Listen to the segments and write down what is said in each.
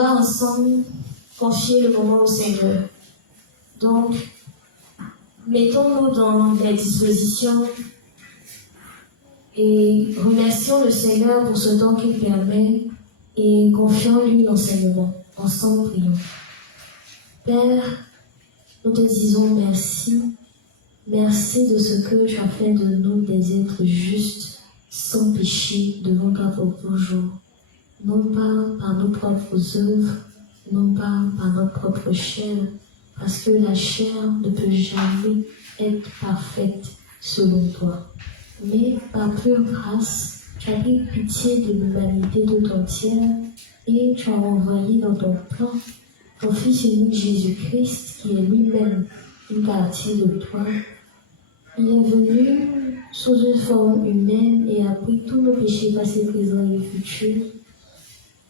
va ensemble confier le moment au Seigneur. Donc, mettons-nous dans les dispositions et remercions le Seigneur pour ce temps qu'il permet et confions-lui l'enseignement. Ensemble, prions. Père, nous te disons merci. Merci de ce que tu as fait de nous des êtres justes, sans péché, devant toi pour toujours. Non pas par nos propres œuvres, non pas par notre propre chair, parce que la chair ne peut jamais être parfaite selon toi. Mais par pure grâce, tu as pris pitié de l'humanité tout entière et tu as envoyé dans ton plan ton Fils unique Jésus-Christ, qui est lui-même une partie de toi. Il est venu sous une forme humaine et a pris tous nos péchés passés, présents et futurs.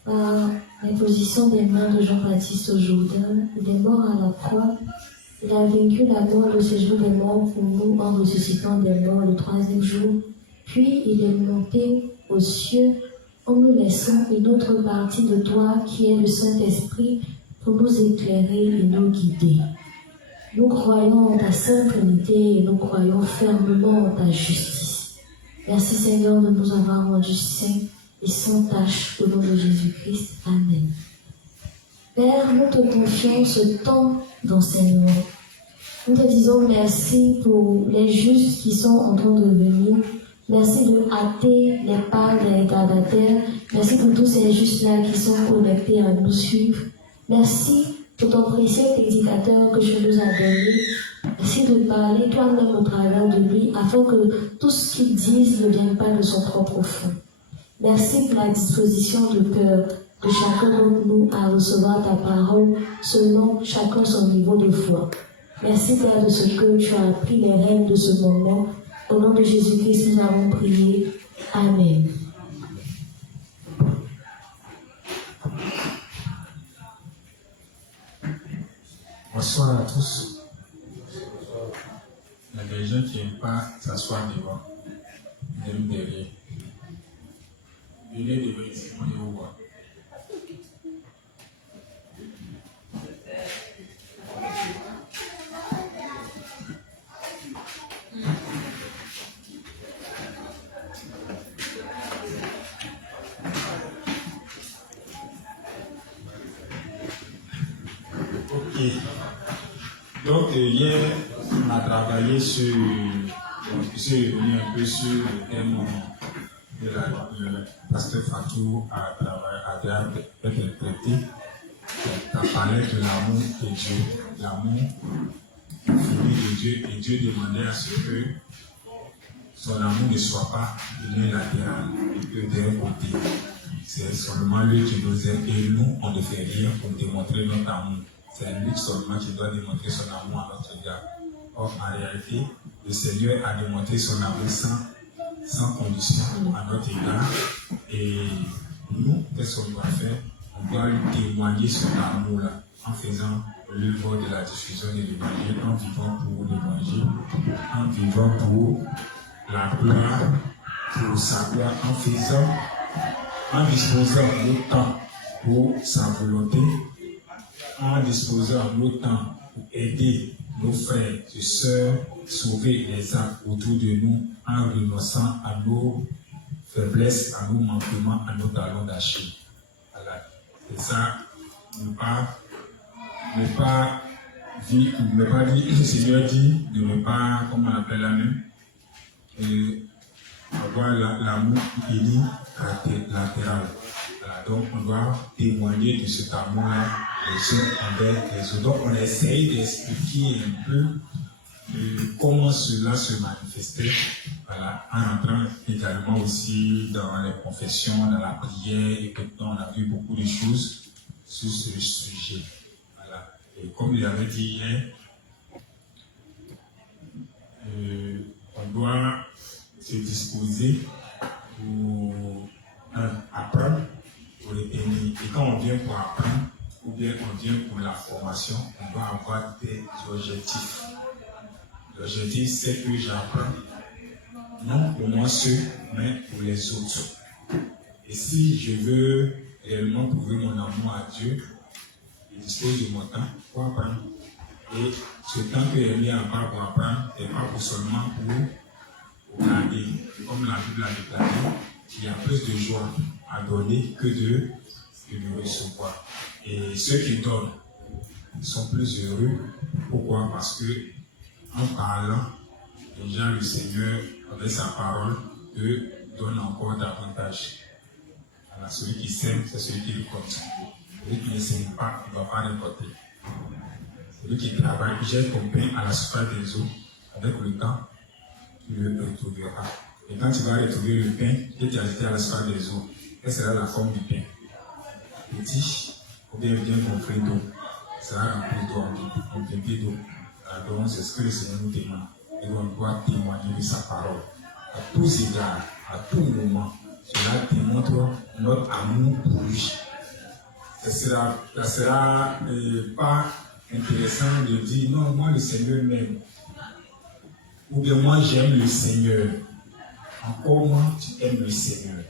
Par l'imposition des mains de Jean-Baptiste au Jourdain, il est mort à la croix. Il a vaincu la mort de séjour des morts pour nous en ressuscitant des morts le 3e jour. Puis il est monté aux cieux en nous laissant une autre partie de toi qui est le Saint-Esprit pour nous éclairer et nous guider. Nous croyons en ta sainte Trinité et nous croyons fermement en ta justice. Merci Seigneur de nous avoir rendus saints et sans tache au nom de Jésus-Christ. Amen. Père, nous te confions ce temps d'enseignement. Nous te disons merci pour les justes qui sont en train de venir. Merci de hâter les pas des retardataires. Merci pour tous ces justes-là qui sont connectés à nous suivre. Merci pour ton précieux prédicateur que tu nous as donné. Merci de parler toi-même au travers de lui afin que tout ce qu'il dise ne vienne pas de son propre fond. Merci pour la disposition de cœur de chacun d'entre nous à recevoir ta parole selon chacun son niveau de foi. Merci Père de ce que tu as pris les rênes de ce moment. Au nom de Jésus-Christ, nous avons prié. Amen. Bonsoir à tous. Il y a des gens qui n'aiment pas s'asseoir devant, ils aiment derrière. Venez devant ici, moi je vous vois. Ok. Donc hier, on a travaillé sur, je suis revenu un peu sur le thème de le pasteur Fatou a interprété. Tu as parlé de l'amour de Dieu, l'amour fini de Dieu, et Dieu demandait à ce que son amour ne soit pas unilatéral et que d'un côté. C'est seulement lui qui nous aime et nous, on ne fait rien pour démontrer notre amour. C'est lui seulement qui doit démontrer son amour à notre égard. Or, en réalité, le Seigneur a démontré son amour sans condition à notre égard. Et nous, qu'est-ce qu'on doit faire? On doit lui témoigner son amour-là en faisant l'œuvre de la diffusion de l'évangile, en vivant pour l'évangile, en vivant pour la gloire, pour sa gloire, en disposant le temps pour sa volonté, en disposant le temps pour aider nos frères et sœurs, sauver les âmes autour de nous, en renonçant à nos faiblesses, à nos manquements, à nos talons d'Achille. Voilà. Et ça, ne pas dire, le Seigneur dit, de ne pas, comment on appelle la même, avoir l'amour unilatéral. Voilà, donc on doit témoigner de cet amour-là les uns envers les autres. Donc on essaye d'expliquer un peu comment cela se manifestait, voilà, en entrant également aussi dans les confessions, dans la prière, et maintenant on a vu beaucoup de choses sur ce sujet. Voilà. Et comme il avait dit hier, on doit se disposer pour apprendre, pour retenir. Et quand on vient pour apprendre, ou bien on vient pour la formation, on doit avoir des objectifs. L'objectif, c'est que j'apprends, non pour moi seul, mais pour les autres. Et si je veux réellement prouver mon amour à Dieu, je dispose de mon temps pour apprendre. Et ce temps que j'ai mis en part pour apprendre, ce n'est pas pour seulement pour garder. Comme la Bible a déclaré, il y a plus de joie à donner que de recevoir. Et ceux qui donnent sont plus heureux. Pourquoi? Parce que en parlant, déjà le Seigneur, avec sa parole, donne encore davantage. Alors, celui qui sème, c'est celui qui récolte. Celui qui ne sème pas, il ne va pas récolter. Celui qui travaille, qui jette ton pain à la surface des eaux, avec le temps, tu le retrouveras. Et quand tu vas retrouver le pain que tu as jeté à la surface des eaux, quelle sera la forme du pain? Petit, ou bien gonflé d'eau. Ça sera rempli d'eau, en d'eau. Alors, c'est ce que le Seigneur nous demande. Et on doit témoigner de sa parole. À tous égards, à tout moment, cela démontre notre amour pour lui. Ça sera pas intéressant de dire non, moi le Seigneur m'aime. Ou bien moi j'aime le Seigneur. Encore moins tu aimes le Seigneur.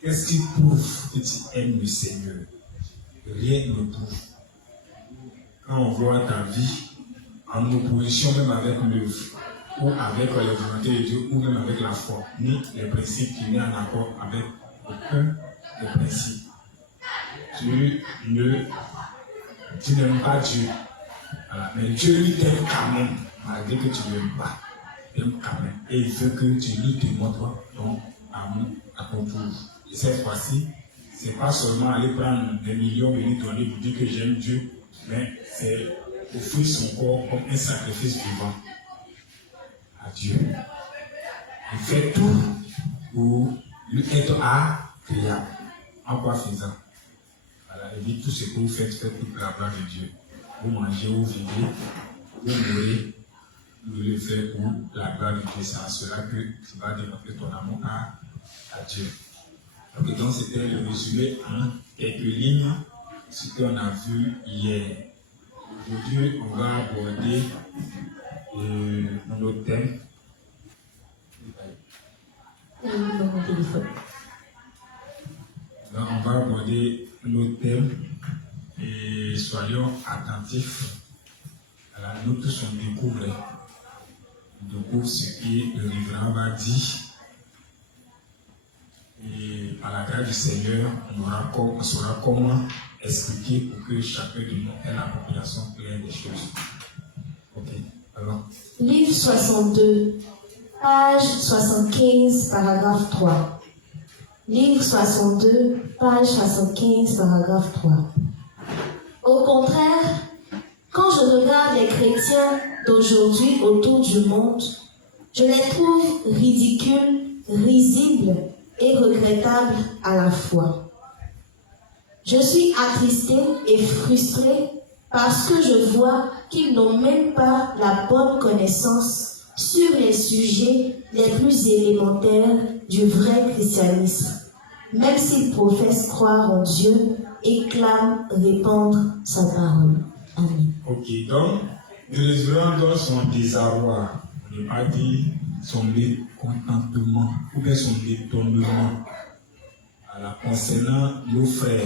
Qu'est-ce qui prouve que tu aimes le Seigneur? Rien ne prouve. Quand on voit ta vie en opposition même avec l'œuvre, ou avec la volonté de Dieu, ou même avec la foi, ni les principes qui n'est en accord avec aucun des principes. Tu n'aimes pas Dieu. Voilà. Mais Dieu lui t'aime quand même, malgré que tu ne l'aimes pas. Il t'aime quand même. Et il veut que tu lui démontres ton amour à ton tour. Et cette fois-ci, ce n'est pas seulement aller prendre des millions, venir donner pour dire que j'aime Dieu, mais c'est offrir son corps comme un sacrifice vivant à Dieu. Il fait tout pour lui être agréable. En quoi faisant? Voilà, il dit tout ce que vous faites pour la gloire de Dieu. Vous mangez, vous vivez, vous mourrez, vous le faites pour la gloire de Dieu. C'est en cela que tu vas démontrer ton amour à Dieu. Donc c'était le résumé en quelques lignes, ce qu'on a vu hier. Aujourd'hui, on va aborder notre thème. Donc, on va aborder notre thème et soyons attentifs. Alors, nous tous on découvre ce que le révérend va dire. Et par la grâce du Seigneur, on saura comment expliquer pour que chacun de nous ait l'appropriation pleine des choses. Ok, alors. Livre 62, page 75, paragraphe 3. Livre 62, page 75, paragraphe 3. Au contraire, quand je regarde les chrétiens d'aujourd'hui autour du monde, je les trouve ridicules, risibles et regrettables à la fois. Je suis attristée et frustrée parce que je vois qu'ils n'ont même pas la bonne connaissance sur les sujets les plus élémentaires du vrai christianisme, même s'ils professent croire en Dieu et clament répandre sa parole. Amen. Ok, donc, le révérend donne son désarroi, on ne pas dire son mécontentement ou bien son étonnement concernant nos frères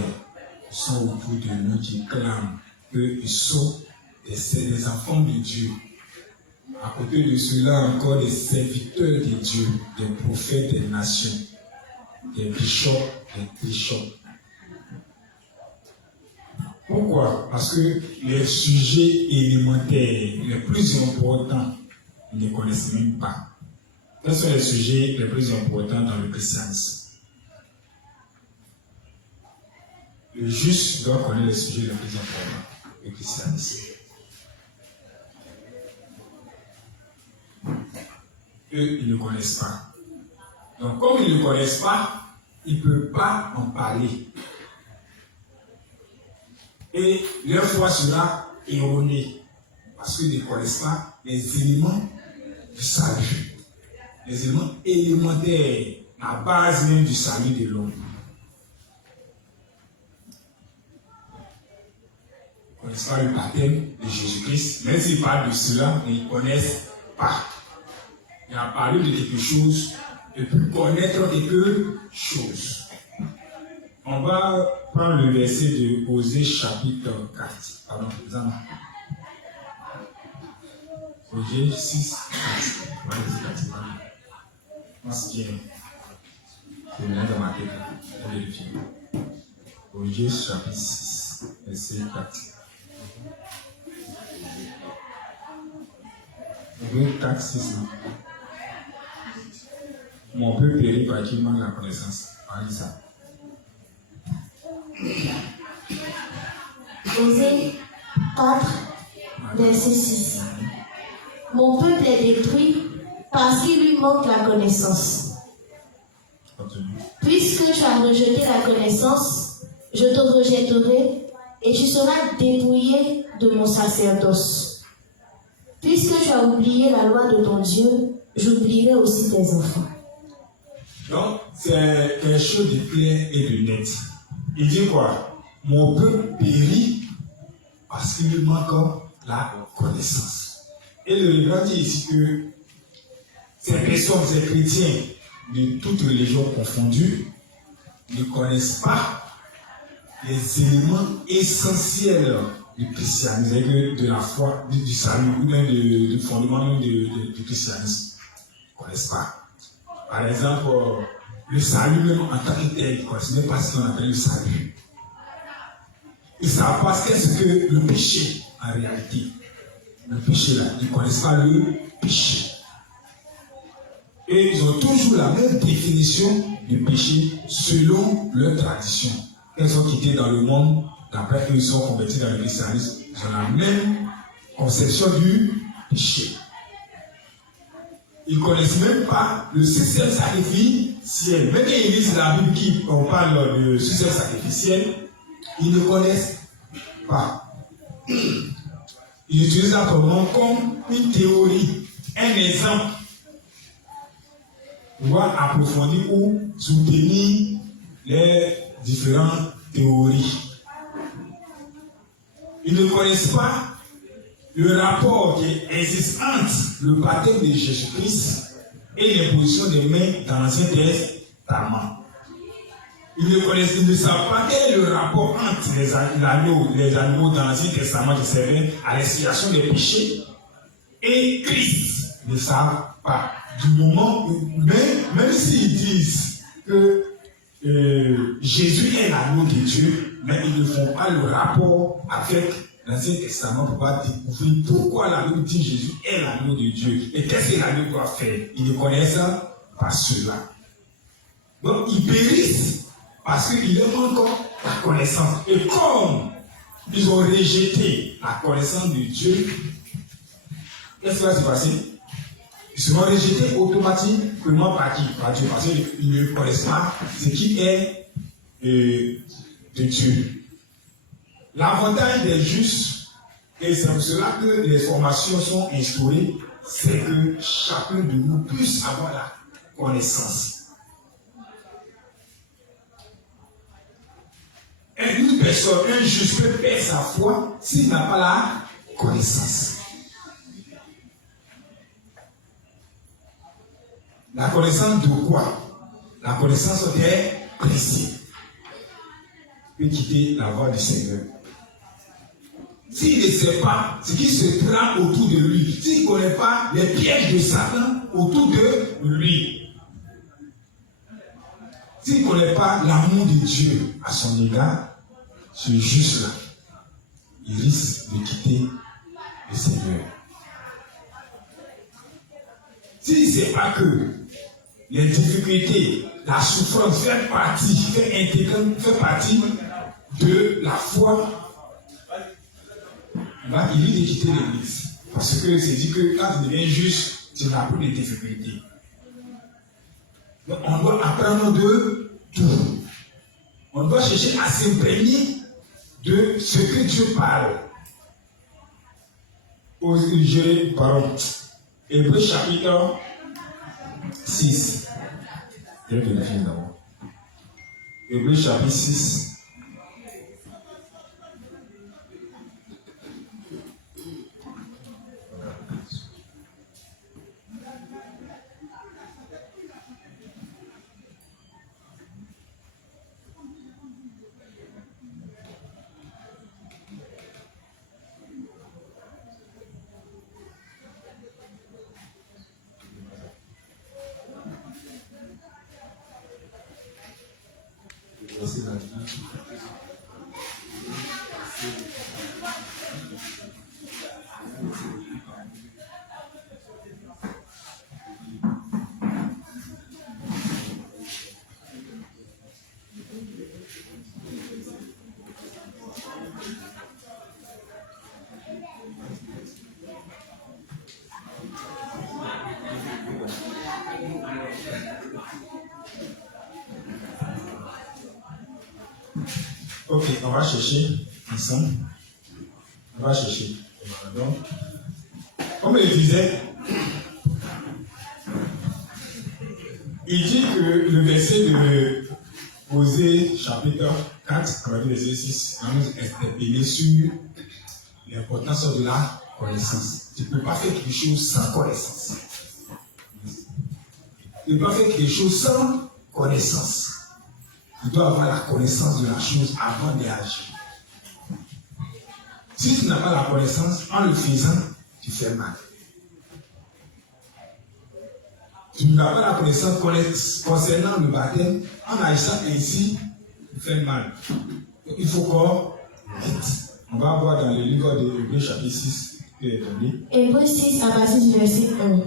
qui sont autour de nous, qui clament qu'ils sont des enfants de Dieu. À côté de cela, encore des serviteurs de Dieu, des prophètes des nations, des bishops, des bishops. Pourquoi? Parce que les sujets élémentaires, les plus importants, ils ne connaissent même pas. Quels sont les sujets les plus importants dans le christianisme? Le juste doit connaître les sujets les plus importants du christianisme. Eux, ils ne connaissent pas. Donc, comme ils ne connaissent pas, ils ne peuvent pas en parler. Et leur foi sera erronée. Parce qu'ils ne connaissent pas les éléments du salut. Les éléments élémentaires, la base même du salut de l'homme. Ils ne connaissent pas le baptême de Jésus-Christ. Même s'ils parlent de cela, mais ils ne connaissent pas. Il a parlé de quelque chose, de plus connaître quelque chose. On va prendre le verset de Osée chapitre 4. Pardon, Zama. Osée 6, 4. Moi, c'est bien. C'est bien dans ma tête. Je vais vérifier. Osée chapitre 6, verset 4. Osée 4, 6. Mon peuple périt par qui manque la connaissance. Allez ça. Osée 4, verset 6. Mon peuple est détruit parce qu'il lui manque la connaissance. Continue. Puisque tu as rejeté la connaissance, je te rejetterai et tu seras dépouillé de mon sacerdoce. Puisque tu as oublié la loi de ton Dieu, j'oublierai aussi tes enfants. Donc, c'est quelque chose de clair et de net. Il dit quoi? Mon peuple périt parce qu'il lui manque la connaissance. Et le révérend dit ici que ces personnes, ces chrétiens de toutes religions confondues ne connaissent pas les éléments essentiels du christianisme, de la foi, du salut, ou même du fondement même du christianisme. Ils ne connaissent pas. Par exemple, le salut même en tant que tel, ils ne connaissent même pas ce qu'on appelle le salut. Ils ne savent pas ce qu'est-ce que le péché en réalité. Le péché là, ils ne connaissent pas le péché. Et ils ont toujours la même définition du péché selon leur tradition. Ils ont quitté dans le monde, d'après eux, ils sont convertis dans le christianisme. Ils ont la même conception du péché. Ils ne connaissent même pas le système sacrificiel. Même quand ils lisent la Bible qui on parle de système sacrificiel, ils ne connaissent pas. Ils utilisent ça comme une théorie, un exemple. On va approfondir ou soutenir les différentes théories. Ils ne connaissent pas le rapport qui existe entre le baptême de Jésus-Christ et l'imposition des mains dans l'Ancien Testament. Ils ne savent pas quel est le rapport entre les animaux dans l'Ancien Testament qui servaient à l'expiation des péchés et Christ. Ils ne savent pas. Du moment où, même s'ils disent que Jésus est l'agneau de Dieu, mais ils ne font pas le rapport avec l'Ancien Testament pour pouvoir découvrir pourquoi la Bible dit Jésus est l'agneau de Dieu et qu'est-ce que l'agneau doit faire. Ils ne connaissent pas cela. Donc ils périssent parce qu'il leur manque la connaissance. Et comme ils ont rejeté la connaissance de Dieu, qu'est-ce qui va se passer? Ils seront rejetés automatiquement par qui? Par Dieu, parce qu'ils ne connaissent pas ce qui est de Dieu. L'avantage des justes, et c'est pour cela que les formations sont instaurées, c'est que chacun de nous puisse avoir la connaissance. Une personne, un juste peut perdre sa foi s'il n'a pas la connaissance. La connaissance de quoi? La connaissance des principes. Il peut quitter la voie du Seigneur. S'il ne sait pas ce qui se trame autour de lui, s'il ne connaît pas les pièges de Satan autour de lui, s'il ne connaît pas l'amour de Dieu à son égard, ce juste-là, il risque de quitter le Seigneur. S'il ne sait pas que les difficultés, la souffrance fait partie de la foi, il risque de quitter l'église. Parce que c'est dit que quand tu deviens juste, tu n'as plus de difficultés. Donc on doit apprendre de tout. On doit chercher à s'imprégner de ce que Dieu parle. Hébreux chapitre 6. Je vais vérifier d'abord. Hébreux chapitre 6. Ok, on va chercher ensemble. On va chercher. Donc, comme je disais, il dit que le verset de Osée, chapitre 4, verset 6, va nous interpeller sur l'importance de la connaissance. Tu ne peux pas faire quelque chose sans connaissance. Tu ne peux pas faire quelque chose sans connaissance. Tu dois avoir la connaissance de la chose avant d'agir. Si tu n'as pas la connaissance, en le faisant, tu fais mal. Tu n'as pas la connaissance concernant le baptême, en agissant ainsi, tu fais mal. Donc, il faut qu'on vite. On va voir dans le livre de Hébreux chapitre 6 qui est donné. Hébreux 6 à partir du verset 1.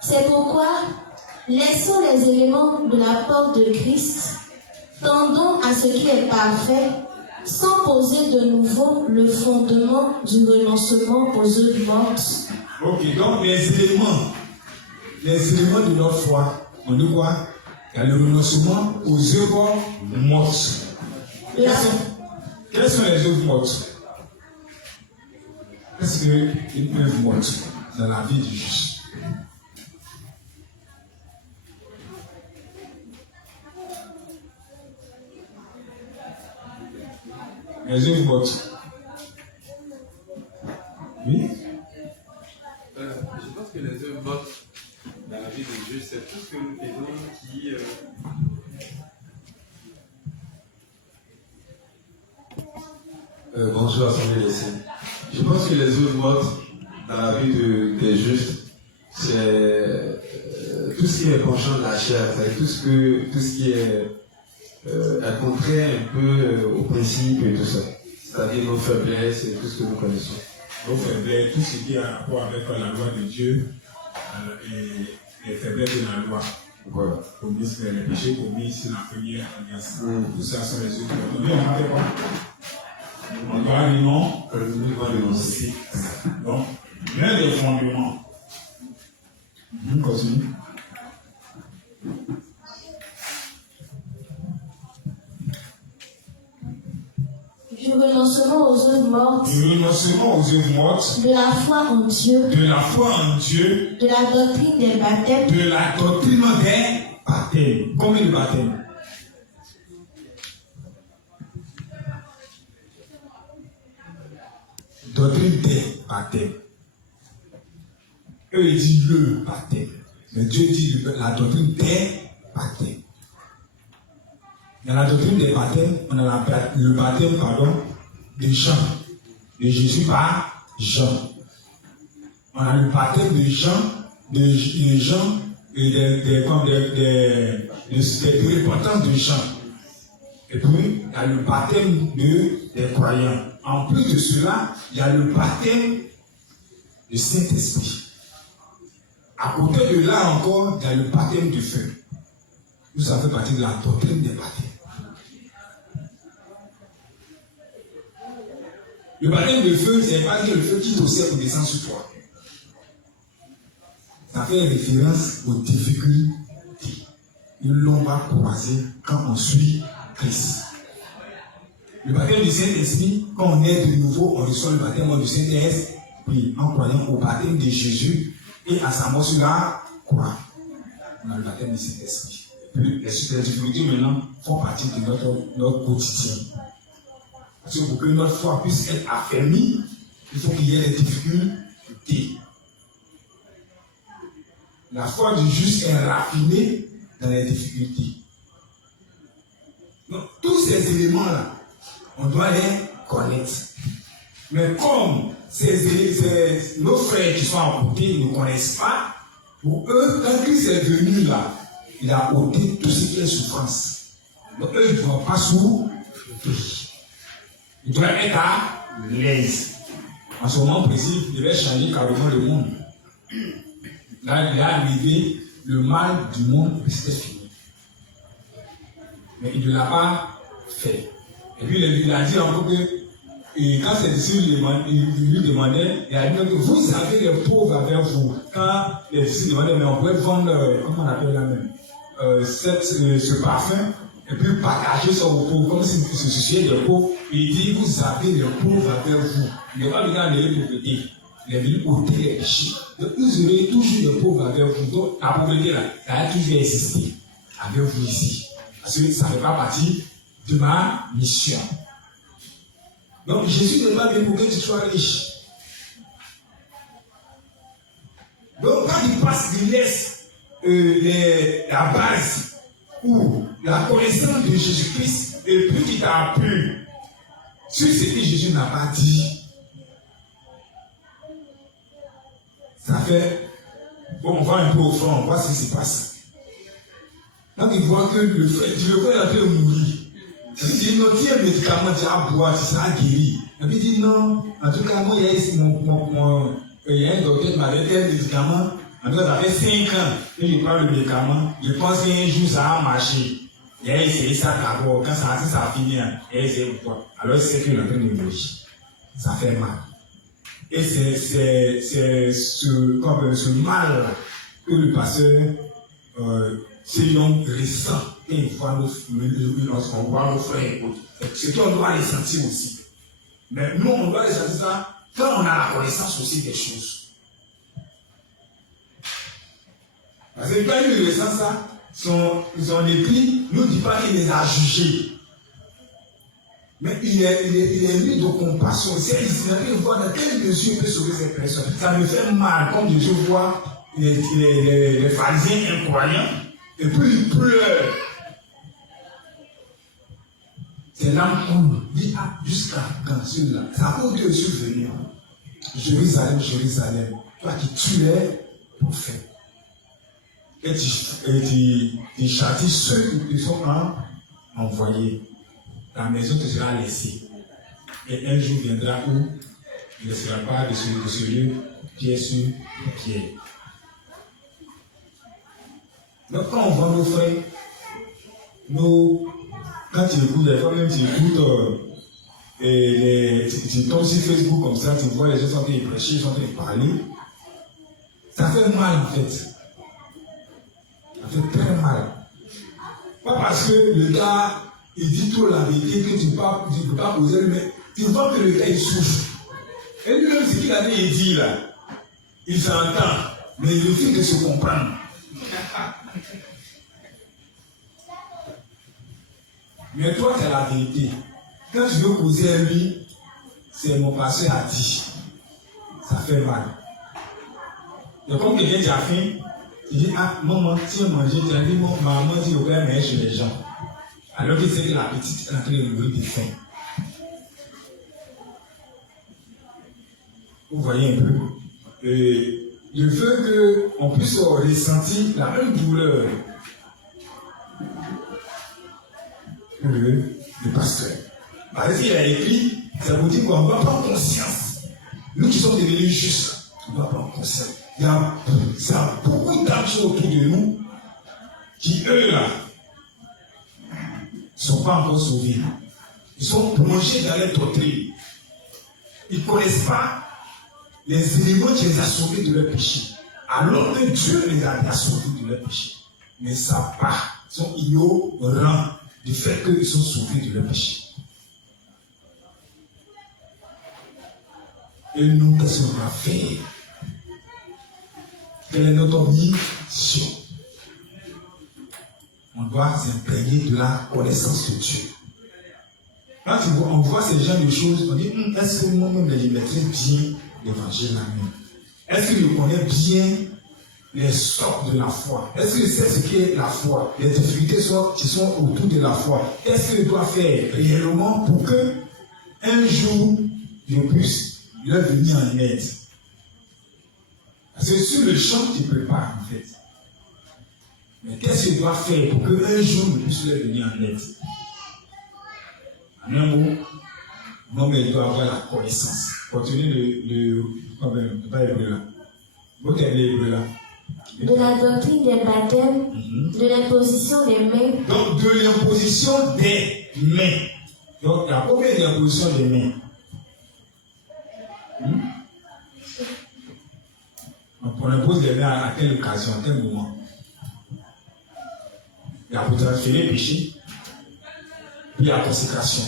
C'est pourquoi, laissons les éléments de la porte de Christ, tendons à ce qui est parfait, sans poser de nouveau le fondement du renoncement aux œuvres mortes. Ok, donc les éléments de notre foi, on dit quoi? Il y a le renoncement aux œuvres mortes. Quelles sont les œuvres mortes? Qu'est-ce qu'une œuvre morte dans la vie du juste? Les œuvres mortes. Oui? Je pense que les œuvres mortes dans la vie de Dieu, c'est tout ce que nous faisons qui. Bonjour, Assemblée laissée. Je pense que les œuvres mortes dans la vie des justes, c'est tout ce qui est penchant de la chair, c'est tout ce qui est contraire un peu aux principes et tout ça. C'est-à-dire nos faiblesses et tout ce que nous connaissons. Nos faiblesses, tout ce qui a rapport avec la loi de Dieu et les faiblesses de la loi. Voilà. Les péchés commis sur la première alliance. Tout ça sont les œuvres. On doit remarquer quoi? On doit renoncer. Donc, l'un des fondements. On continue. Du renoncement aux œuvres mortes. Du renoncement aux œuvres mortes. De la foi en Dieu. De la foi en Dieu. De la doctrine des baptêmes. De la doctrine des baptêmes. Combien de baptêmes? Doctrine des baptêmes. Eux, ils disent le baptême. Mais Dieu dit la doctrine des baptêmes. Dans la doctrine des baptêmes, on a le baptême, de Jean, de Jésus par Jean. On a le baptême de Jean, de Jean et de repentance de Jean. Et puis, il y a le baptême des croyants. En plus de cela, il y a le baptême du Saint-Esprit. À côté de là encore, il y a le baptême du feu. Tout ça fait partie de la doctrine des baptêmes. Le baptême de feu, c'est pas dire le feu qui t'observe ou descend sur toi. Ça fait référence aux difficultés que l'on va croiser quand on suit Christ. Le baptême du Saint-Esprit, quand on est de nouveau, on reçoit le baptême du Saint-Esprit en croyant au baptême de Jésus et à sa mort sur la croix. On a le baptême du Saint-Esprit. Les difficultés maintenant font partie de notre quotidien. Parce que pour que notre foi puisse être affermie, il faut qu'il y ait des difficultés. La foi du juste est raffinée dans les difficultés. Donc, tous ces éléments-là, on doit les connaître. Mais comme nos frères qui sont à côté ne connaissent pas, pour eux, quand Christ est venu là, il a ôté tout ce qui est souffrance. Donc eux, ils ne doivent pas souffrir. prix. Il doit être à l'aise. En ce moment précis, il devait changer carrément le monde. Là, il est arrivé, le mal du monde, c'était fini. Mais il ne l'a pas fait. Et puis il a dit encore que, et quand ses disciples lui demandaient, il a dit que vous avez les pauvres avec vous. Quand les disciples demandaient, mais on pourrait vendre, comment on appelle la même, ce parfum, et puis partager ça aux pauvres, comme si ce sujet des pauvres. Il dit, vous avez les pauvres avec vous. Il n'est pas venu dans les pauvretés. Il est venu ôter les péchés. Donc vous aurez toujours les pauvres avec vous. Donc la pauvreté là, ça a toujours existé avec vous ici. Parce que ça ne fait pas partie de ma mission. Donc Jésus n'est pas venu pour que tu sois riche. Donc quand il passe, il laisse la base ou la connaissance de Jésus-Christ et petit à peu sur ce que Jésus n'a pas dit. Ça fait, bon, on va un peu au fond, on voit ce qui se passe. Donc il voit que le frère est en train de mourir. Il dit non, tiens un médicament, tu as boire, tu seras guéri. Et puis il dit non, en tout cas, moi, il y a ici il y a un docteur qui m'avait tel médicament. En tout cas, ça fait 5 ans que je prends le médicament. Je pense qu'un jour ça a marché. Il a essayé ça d'abord. Quand ça a fini, il a essayé pourquoi. Alors c'est qu'il est en train de mourir. Ça fait mal. Et c'est ce mal que le pasteur Sillon ressent. Et il voit lorsqu'on voit nos frères. C'est qu'on doit les sentir aussi. Mais nous, on doit les sentir ça quand on a la connaissance aussi des choses. Parce que quand il ressent ça, son écrit ne nous dit pas qu'il les a jugés. Mais il est mis de compassion. C'est ici, il voit dans quelle mesure il peut sauver cette personne. Ça me fait mal quand je vois les pharisiens incroyants, et puis ils pleurent. C'est l'âme coule. Il dit, jusqu'à quand celui-là, ça peut te souvenir. Jérusalem, Jérusalem, toi qui tuais prophète. Et tu châties ceux qui sont envoyés. Ta maison te sera laissée. Et un jour viendra où il ne sera pas de ce lieu, pied sur pied. Donc quand on voit nos frères, quand tu écoutes, des fois même tu écoutes, tu tombes sur Facebook comme ça, tu vois les gens sont en train de prêcher, ils sont en train de parler. Ça fait mal en fait. Ça fait très mal. Pas parce que le gars, il dit trop la vérité, que tu ne peux pas poser, mais tu vois que le gars il souffre. Et lui-même, ce qu'il a dit, il dit là, il s'entend, mais il refuse de se comprendre. Mais toi, c'est la vérité. Quand tu veux causer à lui, c'est mon pasteur a dit. Ça fait mal. Et comme quelqu'un qui a faim, il dit, maman, tiens, manger, tu as dit, maman dit au père, mais chez les gens. Alors que c'est que la petite est en train de mourir de faim. Vous voyez un peu. Je veux qu'on puisse ressentir la même douleur que le pasteur. Parce qu'il a écrit, ça vous dit qu'on va prendre conscience. Nous qui sommes devenus justes, on va prendre conscience. Il y a beaucoup d'âmes autour de nous qui, eux, là, ne sont pas encore sauvés. Ils sont plongés dans les doctrines. Ils ne connaissent pas les éléments qui les ont sauvés de leur péché. Alors que Dieu les a déjà sauvés de leur péché. Mais ils ne savent pas. Ils sont ignorants du fait qu'ils sont sauvés de leur péché. Et nous, qu'est-ce qu'on va faire? Quelle est notre mission? On doit s'imprégner de la connaissance de Dieu. Quand on voit ces genres de choses, on dit, est-ce que moi-même je maîtrise bien l'évangile là-même? Est-ce que je connais bien les sortes de la foi? Est-ce que je sais ce qu'est la foi? Les difficultés qui sont autour de la foi. Qu'est-ce que je dois faire réellement pour que un jour je puisse leur venir en aide? Parce que sur le champ, tu prépares en fait. Mais qu'est-ce que je dois faire pour qu'un jour je puisse leur venir en aide? En un mot, l'homme doit avoir la connaissance. Continuez pas hébreu là. Vous êtes hébreu là. De la doctrine des baptêmes, de l'imposition des mains. Donc, de l'imposition des mains. Donc, il y a combien d'imposition des mains? On impose les mains à quelle occasion, à quel moment? Il y a pour transférer le péché, puis la consécration.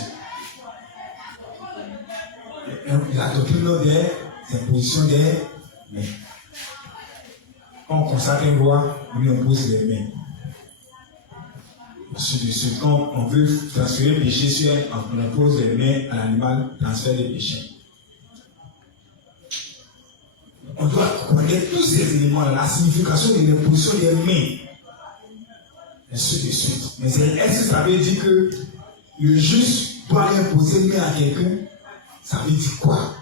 La doctrine des impositions des mains. Quand on consacre un roi, on lui impose les mains. Ensuite, quand on veut transférer le péché sur elle, on impose les mains à l'animal, transfert des péchés. On doit connaître tous ces éléments, la signification de l'imposition des mains. Ainsi de suite. Mais est-ce que ça veut dire que le juste doit imposer une main à quelqu'un? Ça veut dire quoi?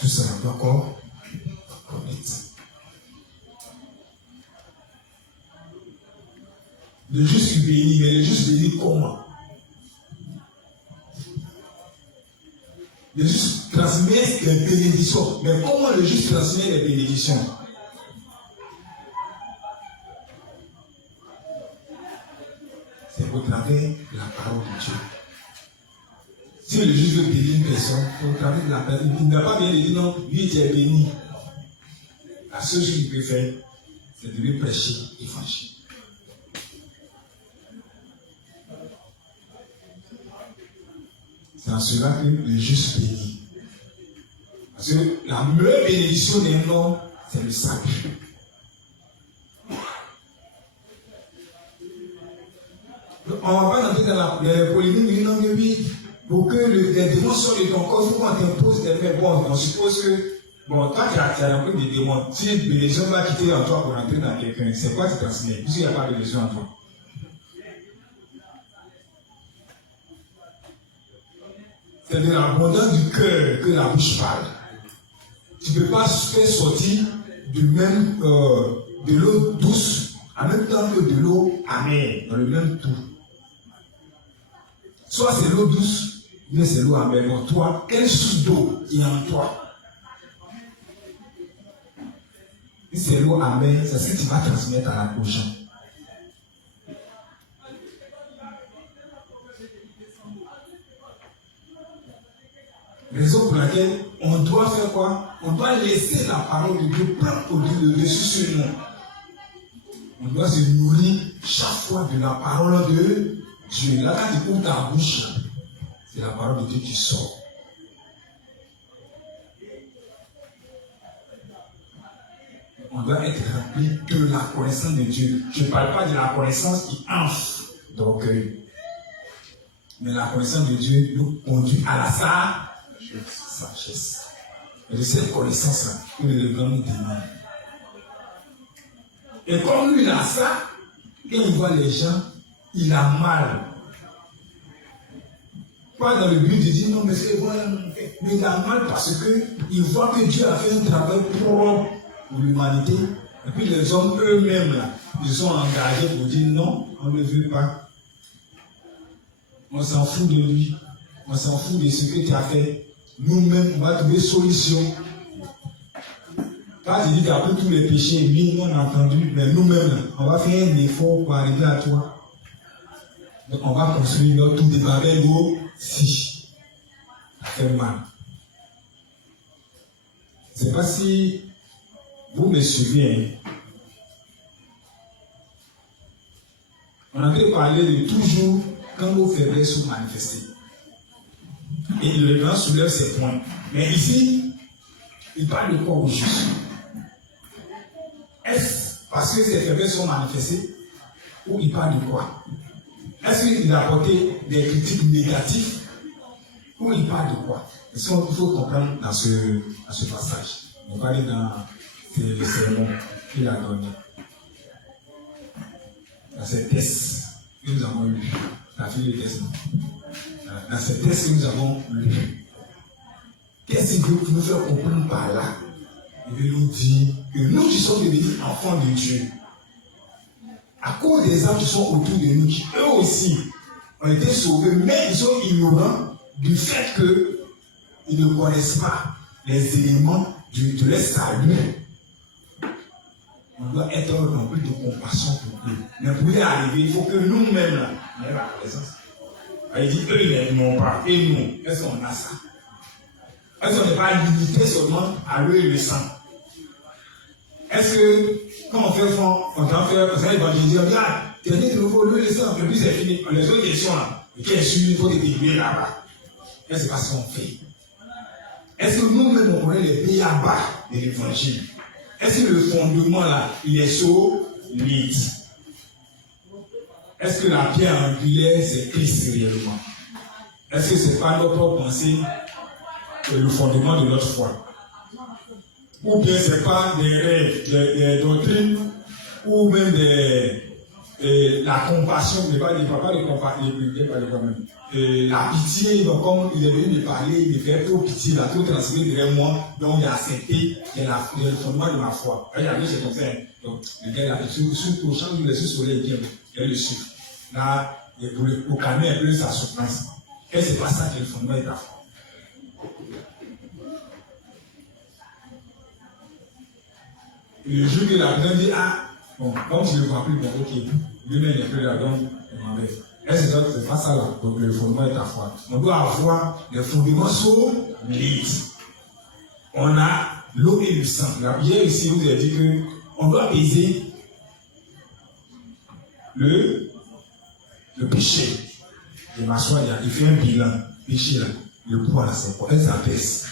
Tout ça, on doit encore connaître. Le juste béni, mais le juste béni comment? Le juste transmet les bénédictions. Mais comment le juste transmet les bénédictions? C'est au travers de la parole de Dieu. Si le juste veut bénir une personne, au travers de la parole, il n'a pas bien dit non, lui tu es béni. La seule chose qu'il peut faire, c'est de lui prêcher l'évangile. C'est en cela que le juste bénit. Parce que la meilleure bénédiction d'un homme, c'est le salut. On ne va pas entrer dans la polémique, non, mais oui, pour que les démons sortent de ton corps, il faut qu'on t'impose des mains. Bon, on suppose que, bon, toi tu as un peu des démons. Si une bénédiction va quitter en toi pour entrer dans quelqu'un, c'est quoi tu transmets? Puisqu'il n'y a pas de bénédiction en toi. C'est de l'abondance du cœur que la bouche parle. Tu ne peux pas faire sortir de l'eau douce en même temps que de l'eau amère dans le même tout. Soit c'est l'eau douce, mais c'est l'eau amère. En toi, quelle source d'eau est en toi? Si c'est l'eau amère, c'est ce que tu vas transmettre aux gens. Raison pour laquelle on doit faire quoi? On doit laisser la parole de Dieu prendre le dessus sur nous. On doit se nourrir chaque fois de la parole de Dieu. Là, quand tu ouvres ta bouche, c'est la parole de Dieu qui sort. On doit être rempli de la connaissance de Dieu. Je ne parle pas de la connaissance qui enfle d'orgueil. Mais la connaissance de Dieu nous conduit à la sagesse. Et de cette connaissance-là que le grand nous demande. Et comme lui, il a ça, quand il voit les gens, il a mal. Pas dans le but de dire non, mais c'est vrai, mais il a mal parce qu'il voit que Dieu a fait un travail propre pour l'humanité. Et puis les hommes eux-mêmes, là, ils sont engagés pour dire non, on ne le veut pas. On s'en fout de lui. On s'en fout de ce que tu as fait. Nous-mêmes, on va trouver solution. Quand tu dis qu'après tous les péchés, lui, on a entendu, mais nous-mêmes, on va faire un effort pour arriver à toi. Donc, on va construire notre tour de Babel aussi. Ça fait mal. Je ne sais pas si vous me suivez. On avait parlé de toujours quand vos faiblesses sont manifestées. Et le grand soulève ses points. Mais ici, il parle de quoi au juste? Est-ce parce que ces faiblesses sont manifestées ou il parle de quoi? Est-ce qu'il a apporté des critiques négatives ou il parle de quoi? Il faut comprendre dans ce passage. On va aller dans ces sermons qu'il a donnés. Dans ces tests que nous avons lus. La fille de test. Dans ces tests que nous avons lus. Qu'est-ce qu'il veut nous faire comprendre par là? Il veut nous dire que nous qui sommes devenus enfants de Dieu, à cause des âmes qui sont autour de nous, qui eux aussi ont été sauvés, mais ils sont ignorants du fait qu'ils ne connaissent pas les éléments de leur salut. On doit être rempli de compassion pour eux. Mais pour y arriver, il faut que nous-mêmes, là, on ait la présence. Il dit, eux, ils n'ont pas. Et nous, est-ce qu'on a ça? Est-ce qu'on n'est pas limité seulement à l'eau et le sang? Est-ce que, quand on fait fond, on doit faire, parce qu'il va dire, regarde, tu as dit de nouveau l'eau et le sang, et puis c'est fini. Les autres questions, là, et qui est sûr, il faut t'évoluer là-bas. Est-ce que c'est pas ce qu'on fait? Est-ce que nous-mêmes, on connaît les béabas de l'évangile? Est-ce que le fondement, là, il est solide? Est-ce que la pierre angulaire, c'est Christ réellement? Est-ce que ce n'est pas notre pensée que le fondement de notre foi? Ou bien ce n'est pas des rêves, des doctrines, ou même la compassion, mais pas de compassion, la pitié, donc comme il est venu me parler, il me fait trop pitié, il a tout transmis derrière moi, donc il a accepté le fondement de ma foi. Regardez, c'est comme ça. Donc, le gars, il a sous champ, il est sous le soleil, il a le sucre. Là, pour calmer un peu sa souffrance. Et c'est pas ça qui est le fondement de ta foi. Le jour que la personne dit, ah, bon, comme tu ne le vois plus, bon, ok, lui-même il est plus là, donc, il m'embête. Est-ce que c'est pas ça là? Donc le fondement est ta foi. On doit avoir des fondements solides. On a l'eau et le sang. Hier ici, vous avez dit qu'on doit peser le péché. Je m'assois, il fait un bilan. Péché là, le poids là, c'est quoi? Ça pèse.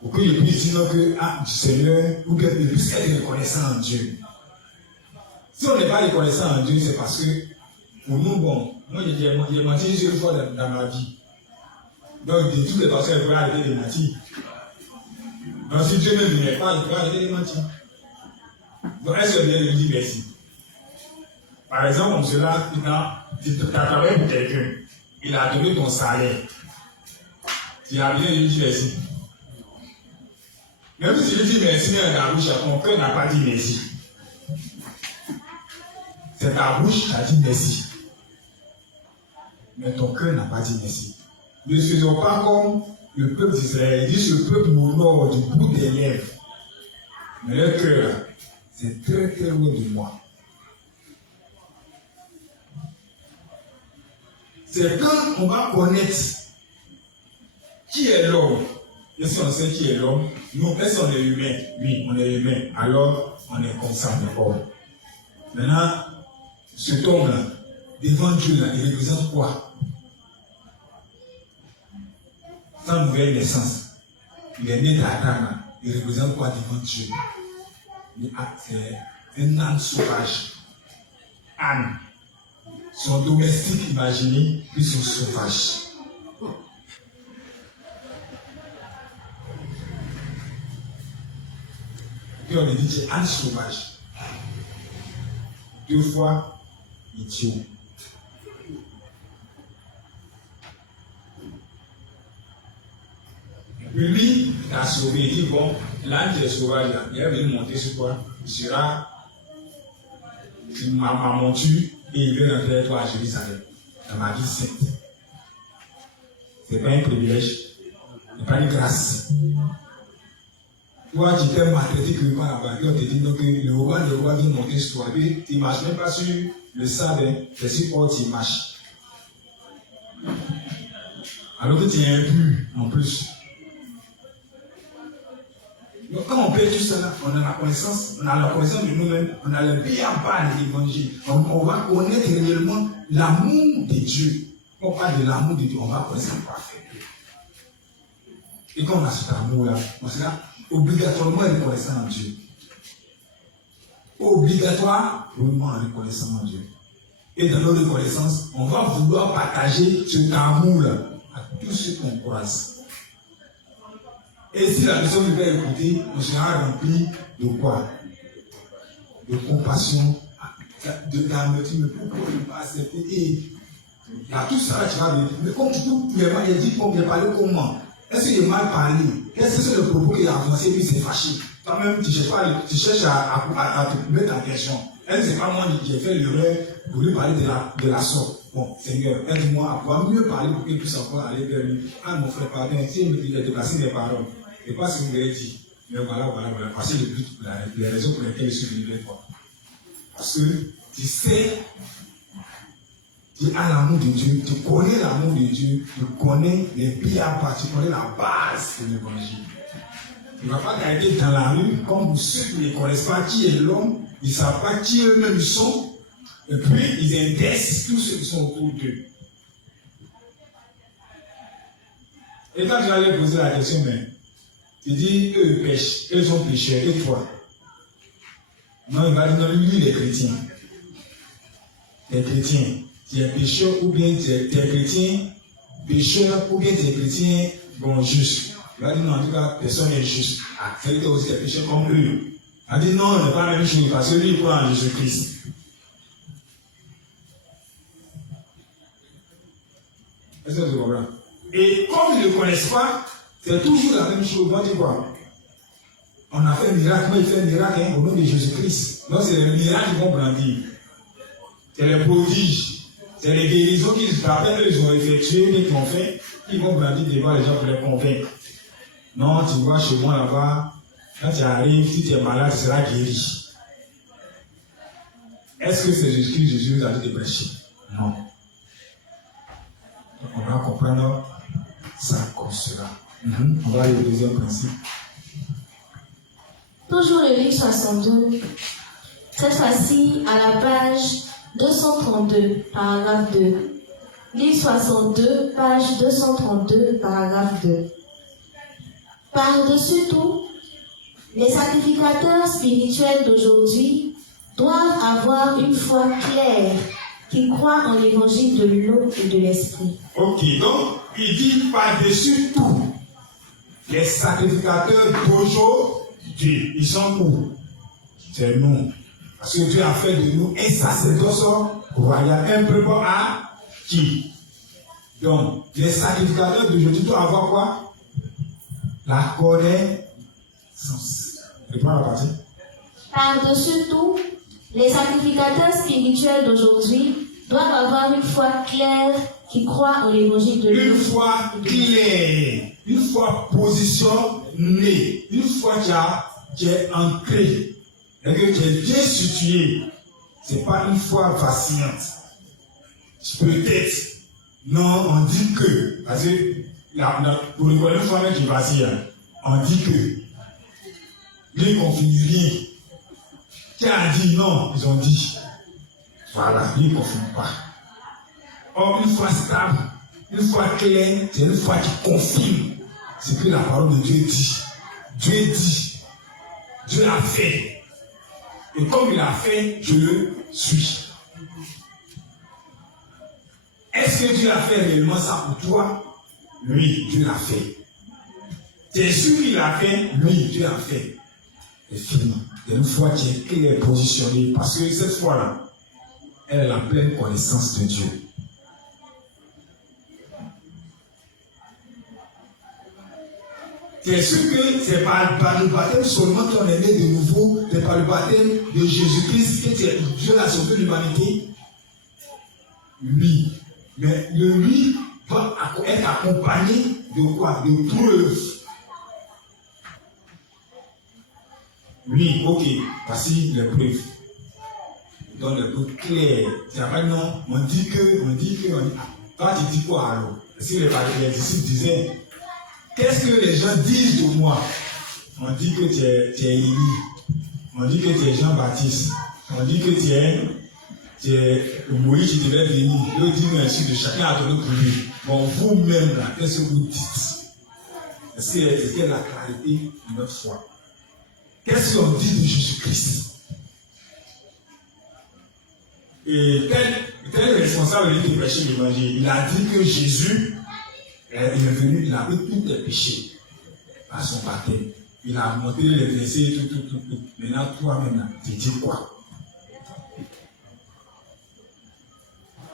Pour que je puisse dire que, ah, du Seigneur, ou que je puisse être reconnaissant en Dieu. Si on n'est pas reconnaissant en Dieu, c'est parce que, pour nous, bon, moi j'ai menti une seule fois dans ma vie. Donc, de toutes les personnes, il faut arrêter de mentir. Donc, si Dieu ne m'aimait pas, il faut arrêter de mentir. Donc, est-ce que Dieu lui dit merci? Par exemple, comme cela, tu as travaillé pour quelqu'un, il a donné ton salaire. Tu as bien lui dit merci. Même si tu lui dis merci, mais ta bouche, ton cœur n'a pas dit merci. C'est ta bouche qui a dit merci. Mais ton cœur n'a pas dit merci. Ne faisons pas comme le peuple d'Israël. Il dit ce peuple m'honore du bout des lèvres. Mais leur cœur, c'est très très loin de moi. C'est quand on va connaître qui est l'homme. Et si on sait qui est l'homme, nous, est-ce qu'on est humain? Oui, on est humain. Alors, on est comme ça, d'accord. Maintenant, cet homme-là, devant Dieu, là, il représente quoi? Sa nouvelle naissance. Il est né d'Adam, il représente quoi devant Dieu? C'est un âne sauvage. Âne. Son domestique imaginé, puis son sauvage. Puis on lui dit, c'est âne sauvage. 2 fois idiot. Lui, il a sauvé, il dit, bon, l'âne qui est sauvage, il est venu monter sur quoi? Il sera sur ma monture et il vient rentrer avec toi à Jérusalem, dans ma vie sainte. Ce n'est pas un privilège, ce n'est pas une grâce. Toi, tu t'es maltraité que là-bas, et on te dit donc, le roi vient monter sur toi, et tu ne marches même pas sur le sable, c'est sur quoi tu marches. Alors que tu es impur en plus. Donc quand on fait tout cela, on a la connaissance de nous-mêmes, on a le bien bas de l'évangile. On va connaître réellement l'amour de Dieu. On parle de l'amour de Dieu, on va connaître le parfait. Et quand on a cet amour-là, on sera obligatoirement reconnaissant en Dieu. Obligatoirement reconnaissant en Dieu. Et dans notre reconnaissance, on va vouloir partager cet amour-là à tous ceux qu'on croise. Et si la personne va écouter, on sera rempli de quoi? De compassion, d'amertume. Mais pourquoi ne pas accepter? Et il y a tout ça, tu vas me dire. Mais comme tout, il a dit qu'on vient parler comment? Est-ce qu'il est mal parlé? Est-ce que c'est le propos qu'il a avancé puis c'est fâché? Toi-même, tu cherches à te mettre en question. Elle, c'est pas moi qui ai fait l'erreur pour lui parler de la sorte. Bon, Seigneur, aide-moi à pouvoir mieux parler pour qu'il puisse encore aller vers lui. Ah, mon frère, pardon, si il me dit de déplacer mes paroles, et pas ce que vous m'avez dit. Mais voilà. Voici le but, les raisons pour lesquelles je suis venu vers toi. Parce que tu sais, tu as l'amour de Dieu, tu connais l'amour de Dieu, tu connais les pires parts, tu connais la base de l'évangile. Tu ne vas pas garder dans la rue comme ceux qui ne connaissent pas qui est l'homme, ils ne savent pas qui eux-mêmes sont, et puis ils indexent tous ceux qui sont autour d'eux. Et quand j'allais poser la question, mais tu dis, eux pêchent, eux sont pécheurs, et toi? Non, il va dire, non, lui, les chrétiens. Les chrétiens, tu es pécheur ou bien tu es chrétien, pécheur ou bien tu es chrétien, bon, juste. Il va dire, non, en tout cas, personne n'est juste. Ah, c'est que aussi tu es pécheur comme eux. Il va dire, non, on n'est pas la même chose, parce que lui, il croit en Jésus-Christ. Est-ce que tu comprends? Et comme ils ne le connaissent pas, c'est toujours la même chose. On dit quoi? On a fait un miracle, mais il fait un miracle au nom de Jésus-Christ. Donc c'est les miracles qui vont grandir. C'est les prodiges. C'est les guérisons qu'ils ont effectuées et qu'ils ont fait, qui vont grandir devant les gens pour les convaincre. Non, tu vois chez moi là-bas, quand tu arrives, si tu es malade, tu seras guéri. Est-ce que c'est Jésus-Christ, Jésus nous a dit de prêcher? Non. On va comprendre ça comme cela. On va aller au deuxième principe. Toujours le livre 62. Cette fois-ci, à la page 232, paragraphe 2. Livre 62, page 232, paragraphe 2. Par-dessus tout, les sacrificateurs spirituels d'aujourd'hui doivent avoir une foi claire qui croit en l'évangile de l'eau et de l'esprit. Ok, donc il dit par-dessus tout, les sacrificateurs d'aujourd'hui, ils sont où? C'est nous. Parce que Dieu a fait de nous un sacerdoce royal, un peuple à qui? Donc, les sacrificateurs d'aujourd'hui doivent avoir quoi? La connaissance. Reprends la partie. Par-dessus tout, les sacrificateurs spirituels d'aujourd'hui doivent avoir une foi claire qui croit en l'évangile de l'eau. Une foi claire, une foi positionnée, une foi qui est ancrée, et qui est bien située. Ce n'est pas une foi vacillante. Peut-être, non, on dit que, parce que pour reconnaître une foi qui vacille, on dit que, lui, il ne confie rien. Qui a dit non, ils ont dit. Voilà, lui, il ne confie pas. Or, une foi stable, une foi claire, c'est une foi qui confirme ce que la parole de Dieu dit. Dieu dit. Dieu l'a fait. Et comme il a fait, je le suis. Est-ce que Dieu a fait réellement ça pour toi? Oui, Dieu l'a fait. Tu es sûr qu'il l'a fait? Oui, Dieu l'a fait. C'est fini. Il y a une foi qui est claire, positionnée, parce que cette foi-là, elle a la pleine connaissance de Dieu. Tu es sûr que c'est par le baptême seulement qu'on est né de nouveau, c'est par le baptême de Jésus-Christ que Dieu a sauvé l'humanité? Oui. Mais le oui doit être accompagné de quoi? De preuves. Oui, ok. Voici les preuves. Donc les preuves claires. C'est pas non, on dit que. Toi tu dis quoi alors? Si les disciples disaient, qu'est-ce que les gens disent de moi? On dit que tu es Élie. On dit que tu es Jean-Baptiste. On dit que tu es Moïse qui devait venir. Je dis merci de chacun à donner pour lui. Bon, vous-même là, qu'est-ce que vous dites? Est-ce qu'il y a la clarité de notre foi? Qu'est-ce qu'on dit de Jésus-Christ? Et tel responsable de prêcher l'évangile, il a dit que Jésus il est venu, il a pris tous tes péchés par son baptême. Il a monté les versets, tout. Maintenant, toi-même, tu dis quoi?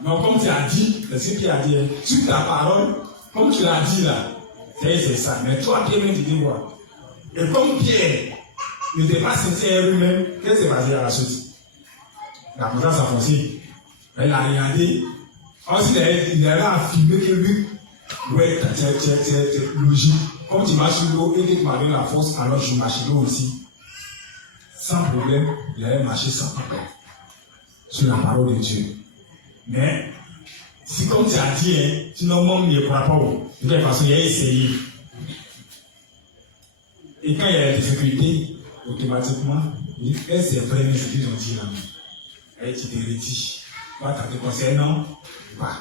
Donc, comme tu as dit, c'est ce qu'il a dit, sur ta parole, comme tu l'as dit là, c'est ça. Mais toi, Pierre, tu dis quoi? Et comme Pierre n'était pas sincère lui-même, qu'est-ce qui s'est passé à la suite? La conscience a foncé. Elle a regardé. Ensuite, il avait affirmé que lui, ouais, c'est logique. Comme tu marches sur l'eau et que tu m'as donné la force, alors je marche sur l'eau aussi. Sans problème, il avait marché sans problème. Sur la parole de Dieu. Mais, si comme tu as dit, hein, sinon, moi, il ne pourra pas. De toute façon, il a essayé. Et quand il y a des difficultés, automatiquement, il dit, c'est vrai, mais c'est ce qu'ils ont dit là. Et tu te retires. Toi, tu as des conseils, non? Pas.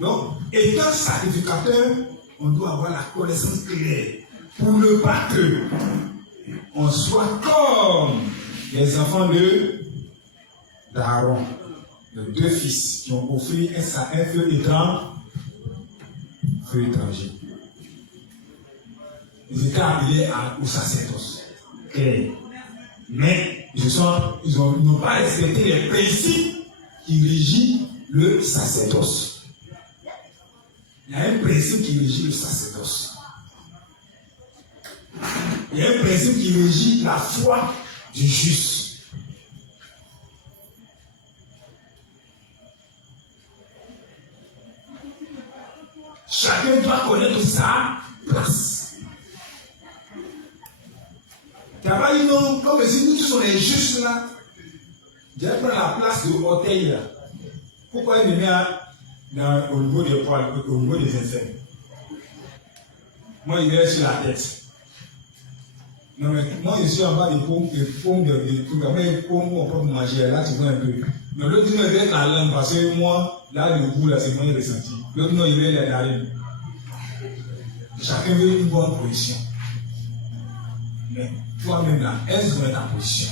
Donc, étant sacrificateur, on doit avoir la connaissance claire. Pour ne pas que on soit comme les enfants d'Aaron, de deux fils qui ont offert un feu étranger. Ils étaient appelés au sacerdoce. Mais ils n'ont pas respecté les principes qui régissent le sacerdoce. Il y a un principe qui régit le sacerdoce. Il y a un principe qui régit la foi du juste. Chacun doit connaître sa place. Tu n'as pas dit non, comme si nous tous on est justes là. Je vais prendre la place de orteil là. Pourquoi il me met au niveau des poils, au niveau des aisselles? Moi, il est sur la tête. Non, mais moi, je suis en bas des pommes de trucs. Moi, les pommes, on peut manger. Là, tu vois un peu. Mais l'autre, il est la langue parce que moi, là, le goût, là, c'est moins ressenti. L'autre, non, il est la narine. Chacun veut une bonne position. Mais toi-même, là, est-ce qu'on est en position?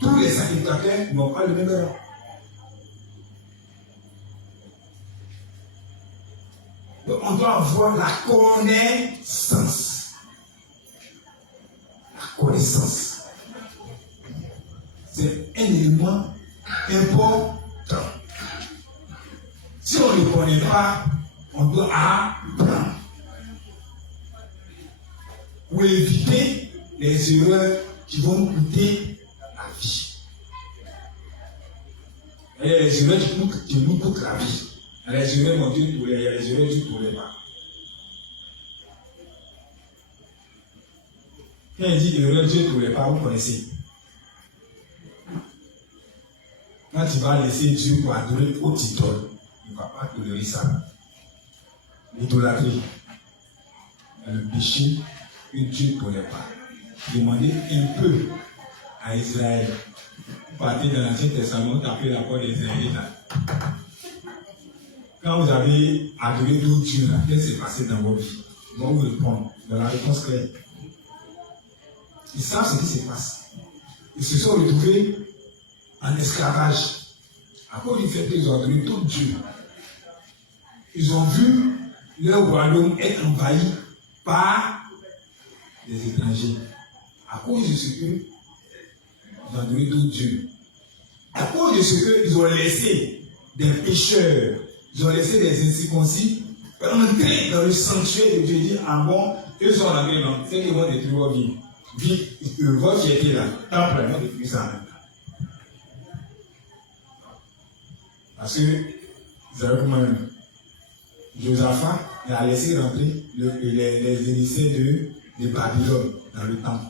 Tous les sacrificateurs n'ont pas le même rang. Donc, on doit avoir la connaissance. La connaissance. C'est un élément important. Si on ne le connaît pas, on doit apprendre. Pour éviter les erreurs qui vont nous coûter la vie. Il y a les erreurs qui nous coûtent la vie. Il y a les erreurs qui nous il y a les erreurs qui ne pas. Quand il dit erreur, Dieu ne voulait pas, vous connaissez. Quand tu vas laisser Dieu pour adorer autre idole, il ne va pas tolérer ça. L'idolâtrie, le péché que Dieu ne tolère pas. Demandez un peu à Israël. Partez dans l'Ancien Testament, tapez la porte des Israélites. Quand vous avez adoré d'autres dieux, qu'est-ce qui s'est passé dans votre vie? Ils vont vous répondre dans la réponse claire. Ils savent ce qui se passe. Ils se sont retrouvés en esclavage. À cause du fait qu'ils ont adoré d'autres dieux, ils ont vu leur royaume être envahi par des étrangers. À cause de ce qu'ils ont adoré d'autres dieux. À cause de ce qu'ils ont laissé des pécheurs, ils ont laissé des incirconcis entrer dans le sanctuaire de Dieu et dire, ah bon, eux sont rentrés dans, c'est qu'ils vont détruire votre vie. Votre fierté là, tant vraiment détruire ça en même temps. Parce que, vous savez comment Josaphat a laissé rentrer les émissaires de Babylone dans le temple.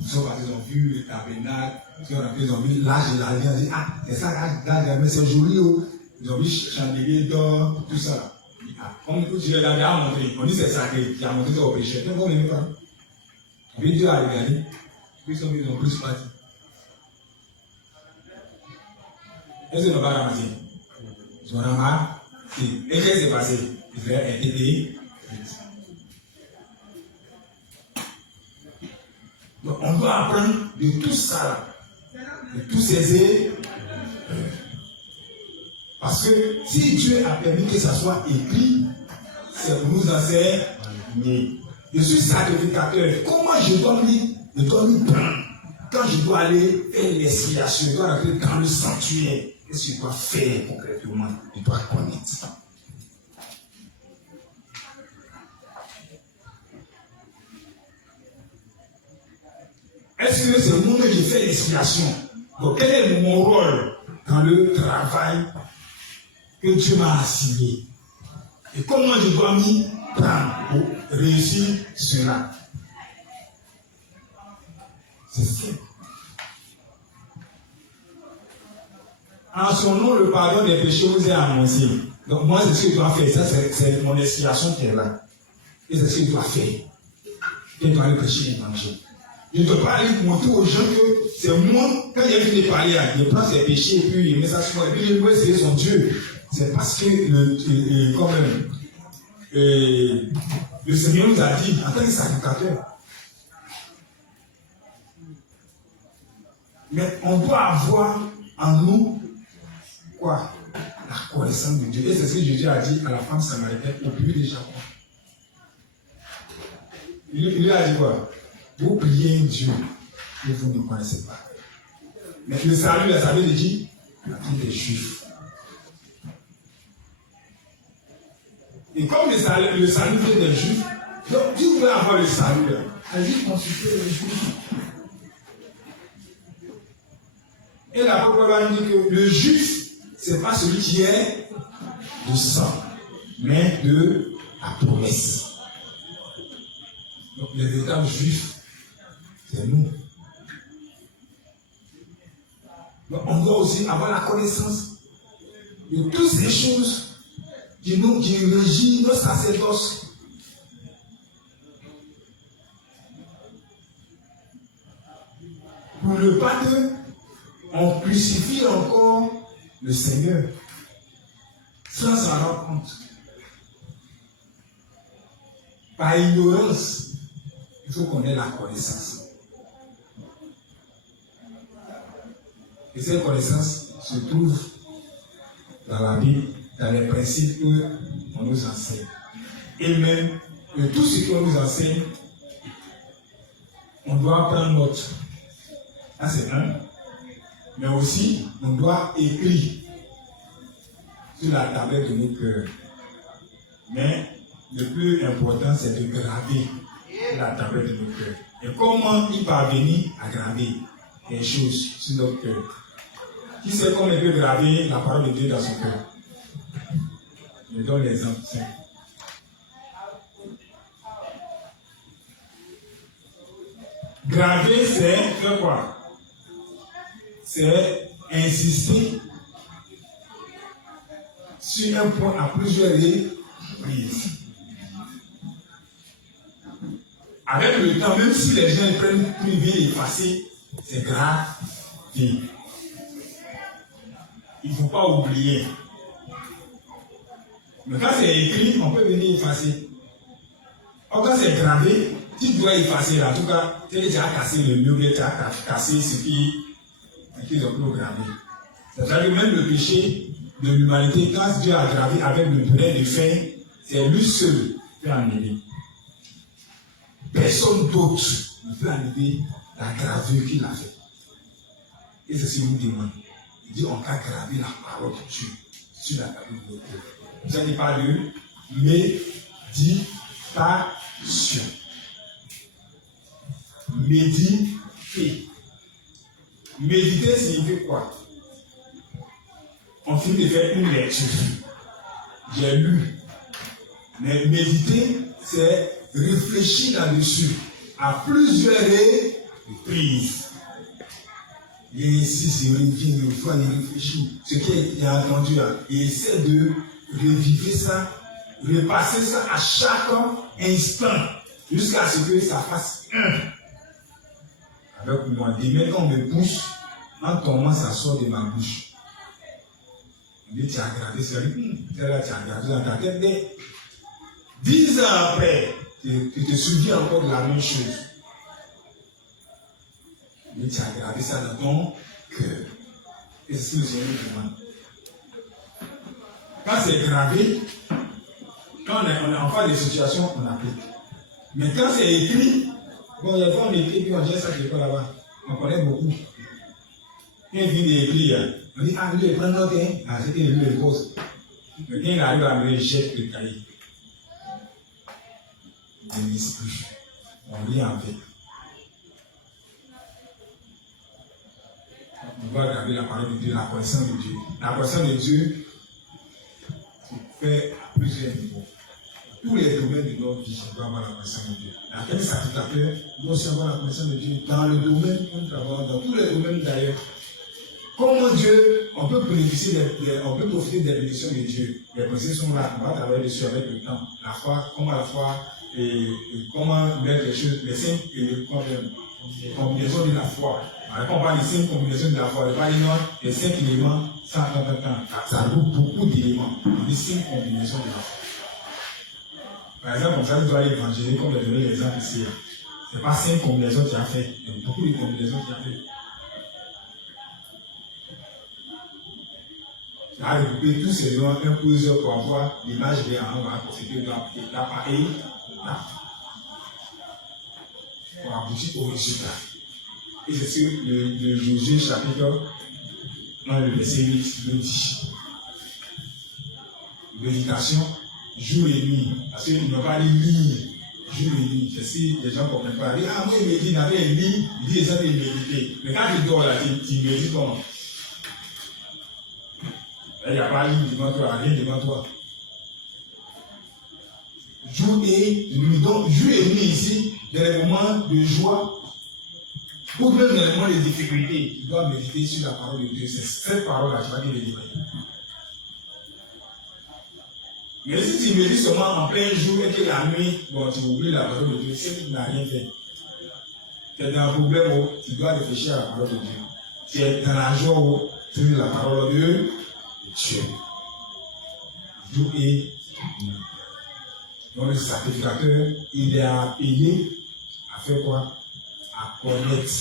Ils sont partis, ils ont vu le tabernacle, ils sont rentrés, ils ont vu l'âge de l'alliance, ils ont dit, ah, c'est ça l'âge, mais c'est joli, oh. Ils ont vu chandelier d'or, tout ça. Comme tu l'avais à montrer, on dit c'est sacré, tu as montré ça au péché. Donc on n'aimait pas. Puis Dieu a regardé, puis ils ont plus parti. Est-ce qu'ils n'ont pas ramassé? Ils ont ramassé. Et qu'est-ce qui s'est passé? Israël a été détruit. Donc on doit apprendre de tout ça, de tous ces erreurs. Parce que si Dieu a permis que ça soit écrit, c'est pour nous enseigner. Je suis sacrificateur. Comment je dois me prendre quand je dois aller faire l'expiation, je dois rentrer dans le sanctuaire? Qu'est-ce que je dois faire concrètement? Je dois connaître. Est-ce que c'est moi que je fais l'expiation? Donc, quel est mon rôle dans le travail que Dieu m'a assigné? Et comment je dois m'y prendre pour réussir cela? C'est simple. En son nom, le pardon des péchés vous est annoncé. Donc, moi, c'est ce que je dois faire. Ça, c'est mon expiation qui est là. Et c'est ce que je dois faire. Je dois aller prêcher l'évangile. Je ne dois pas aller montrer aux gens que c'est moi, quand il y a fini de parler, il prend ses péchés et puis il met ça sur moi. Et puis il veut essayer son Dieu. C'est parce que le Seigneur nous a dit, en tant que sacrificateur, mais on doit avoir en nous quoi? La connaissance de Dieu. Et c'est ce que Jésus a dit à la femme samaritaine au puits de Jacob. Il lui a dit quoi? Vous priez Dieu que vous ne connaissez pas. Mais le salut, ça veut dire la vie des Juifs. Et comme le salut vient des Juifs, donc si vous voulez avoir le salut, allez consulter les Juifs. Et l'apôtre va nous dire que le Juif, ce n'est pas celui qui est du sang, mais de la promesse. Donc les véritables Juifs, c'est nous. Donc on doit aussi avoir la connaissance de toutes ces choses qui régissent nos sacerdoces. Pour ne pas que on crucifie encore le Seigneur sans s'en rendre compte. Par ignorance, il faut qu'on ait la connaissance. Et cette connaissance se trouve dans la Bible, dans les principes qu'on nous enseigne. Et même de tout ce qu'on nous enseigne, on doit prendre note. Ça c'est un. Mais aussi, on doit écrire sur la tablette de nos cœurs. Mais le plus important, c'est de graver la tablette de nos cœurs. Et comment y parvenir à graver les choses sur notre cœur? Qui sait comment il peut graver la parole de Dieu dans son cœur? Je donne l'exemple simple. Graver, c'est faire quoi? C'est insister sur un point à plusieurs reprises. Avec le temps, même si les gens prennent privé et effacer, c'est grave. Il ne faut pas oublier. Mais quand c'est écrit, on peut venir effacer. Or, quand c'est gravé, tu dois effacer. En tout cas, tu as cassé le mur, tu as cassé ce qui ont programmé. C'est-à-dire que même le péché de l'humanité, quand Dieu a gravé avec le brin de fer, c'est lui seul qui peut enlever. Personne d'autre ne peut enlever la gravure qu'il a faite. Et c'est ce qu'il nous demande. Il dit on va graver la parole de Dieu sur la table de notre cœur. Vous n'avez pas de méditation. Méditer. Méditer signifie quoi? On finit de faire une lecture. J'ai lu. Mais méditer, c'est réfléchir là-dessus à plusieurs reprises. Il insiste, il revient, il fois, il réfléchit. Ce qu'il a entendu, il essaie de reviver ça, repasser ça à chaque instant, jusqu'à ce que ça fasse un. Avec moi, demain, quand on me pousse, en tombant, ça sort de ma bouche. Il dit, tu as gardé ça, là, tu as gardé dans ta tête. 10 ans après, tu te souviens encore de la même chose. Mais tu as gardé ça dans ton cœur. Et c'est ce que le Seigneur demande. Quand c'est gravé, quand on est en face des situations, on applique. Mais quand c'est écrit, bon, il y a des fois on écrit, puis on dit ça, je ne pas là-bas. On connaît beaucoup. Quand il vient d'écrire, on dit, ah, lui, il prend note, hein. Ah, c'est qu'il lui, il pose. Mais quand il arrive à me jette le cahier, il ne lise plus. On lit en fait. on doit garder la parole de Dieu, la connaissance de Dieu. La connaissance de Dieu se fait à plusieurs niveaux. Tous les domaines de notre vie, on doit avoir la connaissance de Dieu. La quête sacrificateur doit aussi avoir la connaissance de Dieu dans le domaine où nous travaillons, dans tous les domaines d'ailleurs. Comment Dieu, on peut bénéficier, on peut profiter des bénédictions de Dieu. Les principes sont là, on va travailler dessus avec le temps. La foi, comment la foi, et comment mettre les choses, les 5 combinaisons de la foi. Quand on parle des 5 combinaisons de la foi, les 5 éléments, ça regroupe beaucoup d'éléments. On dit 5 combinaisons de la foi. Par exemple, comme ça, tu dois aller évangéliser, comme je donné l'exemple ici. Ce n'est pas 5 combinaisons que tu as fait, il y a beaucoup de combinaisons que tu as fait. Tu as regroupé tous ces éléments, un plusieurs pour avoir l'image de on va procéder d'étape par étape pour aboutir au résultat. Et c'est ce que le Josué chapitre, dans le verset 8, le dit. Méditation, jour et nuit. Parce qu'il ne va pas lire jour et nuit. C'est si les gens ne comprennent pas. Ah, moi, il médite, il avait un lit, il dit les gens de méditer. Mais quand tu dors là, tu médites comment? Il n'y a pas de ligne devant toi, rien devant toi. Jour et nuit. Donc, jour et nuit ici, dans les moments de joie, ou même dans les moments de difficulté, tu dois méditer sur la parole de Dieu. C'est cette parole-là qui va te délivrer. Mais si tu médites seulement en plein jour et que la nuit, bon, tu oublies la parole de Dieu, c'est que tu n'as rien fait. Tu es dans un problème où tu dois réfléchir à la parole de Dieu. Tu es dans la joie où tu lis la parole de Dieu. Jour et nuit. Donc le sacrificateur, il est appelé à faire quoi? À connaître,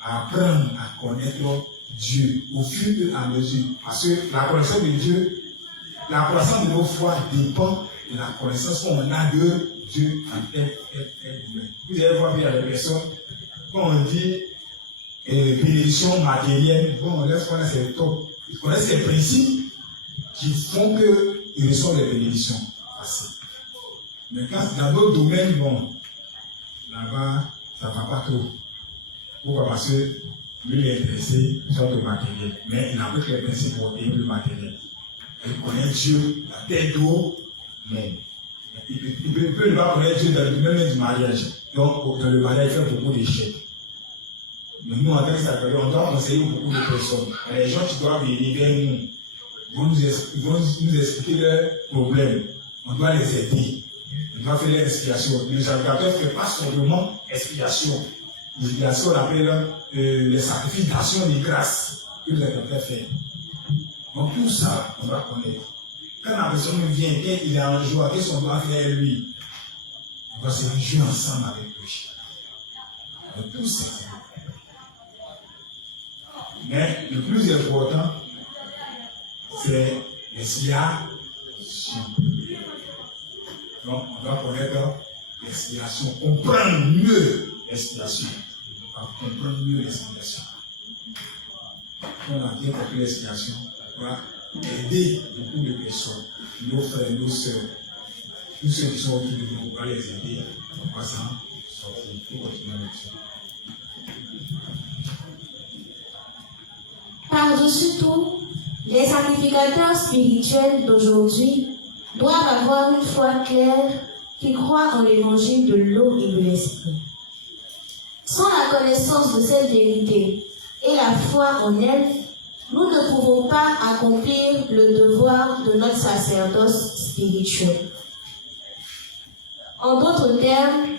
à apprendre à connaître Dieu au fur et à mesure. Parce que la connaissance de Dieu, la connaissance de nos foi dépend de la connaissance qu'on a de Dieu en être humain. Vous allez voir qu'il y a des personnes, quand on dit bénédiction matérielle, bon, on laisse connaître ces top. Ils connaissent les principes qui font qu'ils reçoivent les bénédictions. Facile. Mais quand dans d'autres domaines, bon, là-bas, ça ne va pas trop. Pourquoi? Parce que lui, il est intéressé sur le matériel. Mais il applique les principes pour aimer le matériel. Il connaît Dieu, la tête d'eau, mais il peut ne pas connaître Dieu dans le domaine du mariage. Donc, dans le mariage, il fait beaucoup d'échecs. Mais nous, en tant que sacrificateur, on doit conseiller beaucoup de personnes. Les gens qui doivent venir vers nous, vont nous expliquer leurs problèmes. On doit les aider. On doit faire l'expiation. Le sacrificateur ne fait pas simplement expiation. L'expiation, on appelle les sacrifices d'action de grâce que le sacrificateur fait. Donc tout ça, on doit connaître. Quand la personne vient, il est en joie, qu'est-ce qu'on doit faire lui? On doit se réjouir ensemble avec lui. Donc tout ça. Mais le plus important, c'est l'expiation. Donc, on doit connaître l'expiation, comprendre mieux l'expiation. Comprendre mieux l'expiation. On a bien compris l'expiation. On va aider beaucoup de personnes, nos frères, nos sœurs, tous ceux qui sont autour de nous, on va les aider. On va s'en sortir pour continuer là-dessus. Par-dessus tout, les sacrificateurs spirituels d'aujourd'hui doivent avoir une foi claire qui croit en l'évangile de l'eau et de l'esprit. Sans la connaissance de cette vérité et la foi en elle, nous ne pouvons pas accomplir le devoir de notre sacerdoce spirituel. En d'autres termes,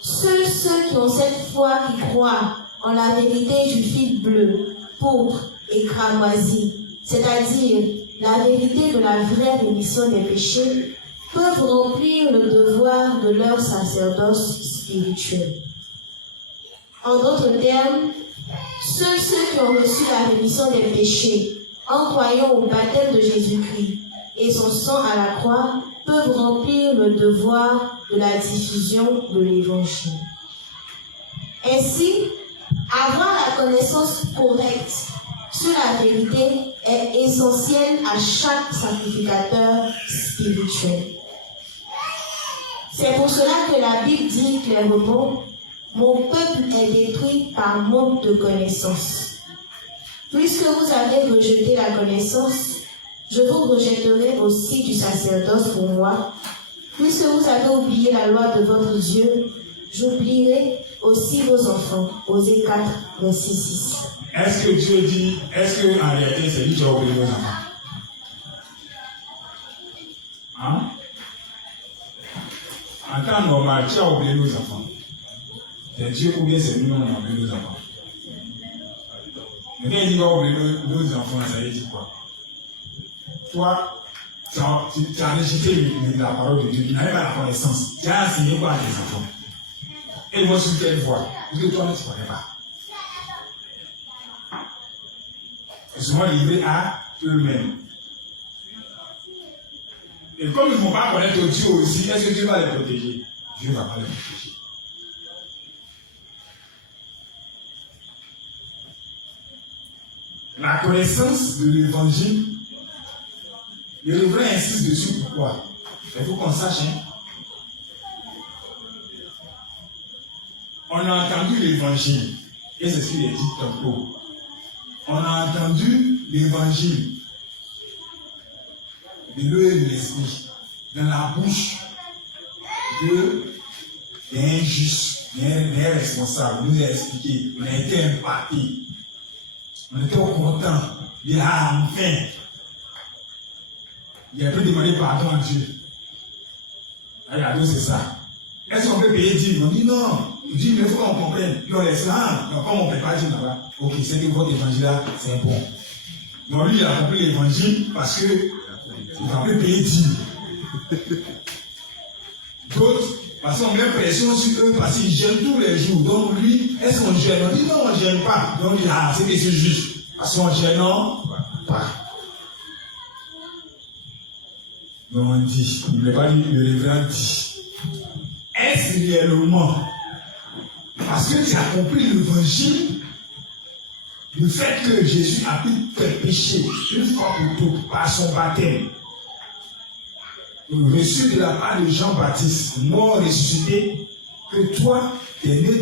ceux qui ont cette foi qui croient en la vérité du fil bleu, pourpre et cramoisi, c'est-à-dire la vérité de la vraie rémission des péchés, peuvent remplir le devoir de leur sacerdoce spirituel. En d'autres termes, ceux qui ont reçu la rémission des péchés en croyant au baptême de Jésus-Christ et son sang à la croix peuvent remplir le devoir de la diffusion de l'Évangile. Ainsi, avoir la connaissance correcte sur la vérité est essentiel à chaque sacrificateur spirituel. C'est pour cela que la Bible dit clairement: mon peuple est détruit par manque de connaissance. Puisque vous avez rejeté la connaissance, je vous rejetterai aussi du sacerdoce pour moi. Puisque vous avez oublié la loi de votre Dieu, j'oublierai aussi vos enfants. Osée 4, verset 6. Est-ce que Dieu dit, est-ce qu'en réalité c'est lui qui a oublié nos enfants? Hein? En temps normal, qui a oublié nos enfants? C'est Dieu ou bien c'est nous qui avons oublié nos enfants? Mais quand il dit qu'il va oublier nos enfants, ça veut dire quoi? Toi, tu as rejeté la parole de Dieu, tu n'avais pas la connaissance. Tu as enseigné quoi à tes enfants? Et ils vont sur quelle voie? Parce que toi-même tu ne connais pas. Ils sont livrés à eux-mêmes. Et comme ils ne vont pas connaître Dieu aussi, est-ce que Dieu va les protéger? Dieu ne va pas les protéger. La connaissance de l'évangile, le révérend insiste dessus. Pourquoi? Il faut qu'on sache. On a entendu l'évangile, et c'est ce qu'il est dit tantôt. On a entendu l'évangile de l'eau et de l'esprit dans la bouche d'un juste, d'un responsable. On nous a expliqué, on a été impacté, on était content. Il y a enfin, il a pu demander pardon à Dieu. Regardez, c'est ça. Est-ce qu'on peut payer 10? On dit non. On dit, mais il faut qu'on comprenne. Non, les ça, comme on ne peut pas dire là-bas, ok, c'est que votre évangile là, c'est bon. Donc lui, il a compris l'évangile parce que il ne va plus payer 10. D'autres, parce qu'on met pression sur eux parce qu'ils gênent tous les jours. Donc lui, est-ce qu'on gêne? On dit non, on ne gêne pas. Donc il a c'est que c'est juste. Parce qu'on gêne, non, pas. Donc on dit, il ne veut pas dire, le révérend dit. Est-ce réellement parce que tu as compris l'évangile, le fait que Jésus a pris tes péchés une fois pour toutes par son baptême, reçu de la part de Jean-Baptiste, mort ressuscité, que toi, tu es né de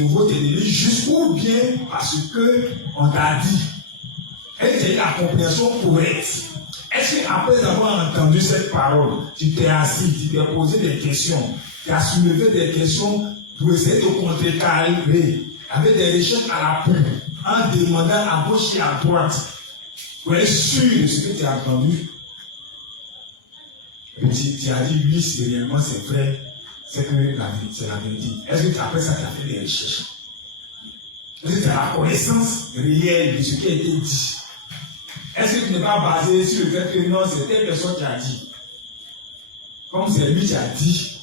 nouveau, tu es né juste ou bien parce qu'on t'a dit. Et tu as eu la compréhension correcte. Est-ce qu'après avoir entendu cette parole, tu t'es assis, tu t'es posé des questions, tu as soulevé des questions pour essayer de contrecarrer avec des recherches à la poupe, en demandant à gauche et à droite, pour être sûr de ce que tu as entendu? Et tu as dit, oui, c'est réellement c'est vrai, c'est que c'est la vérité. Est-ce que après ça, tu as fait des recherches? Est-ce que tu as la connaissance réelle de ce qui a été dit? Est-ce que tu n'es pas basé sur le fait que non, c'est telle personne qui a dit? Comme c'est lui qui a dit,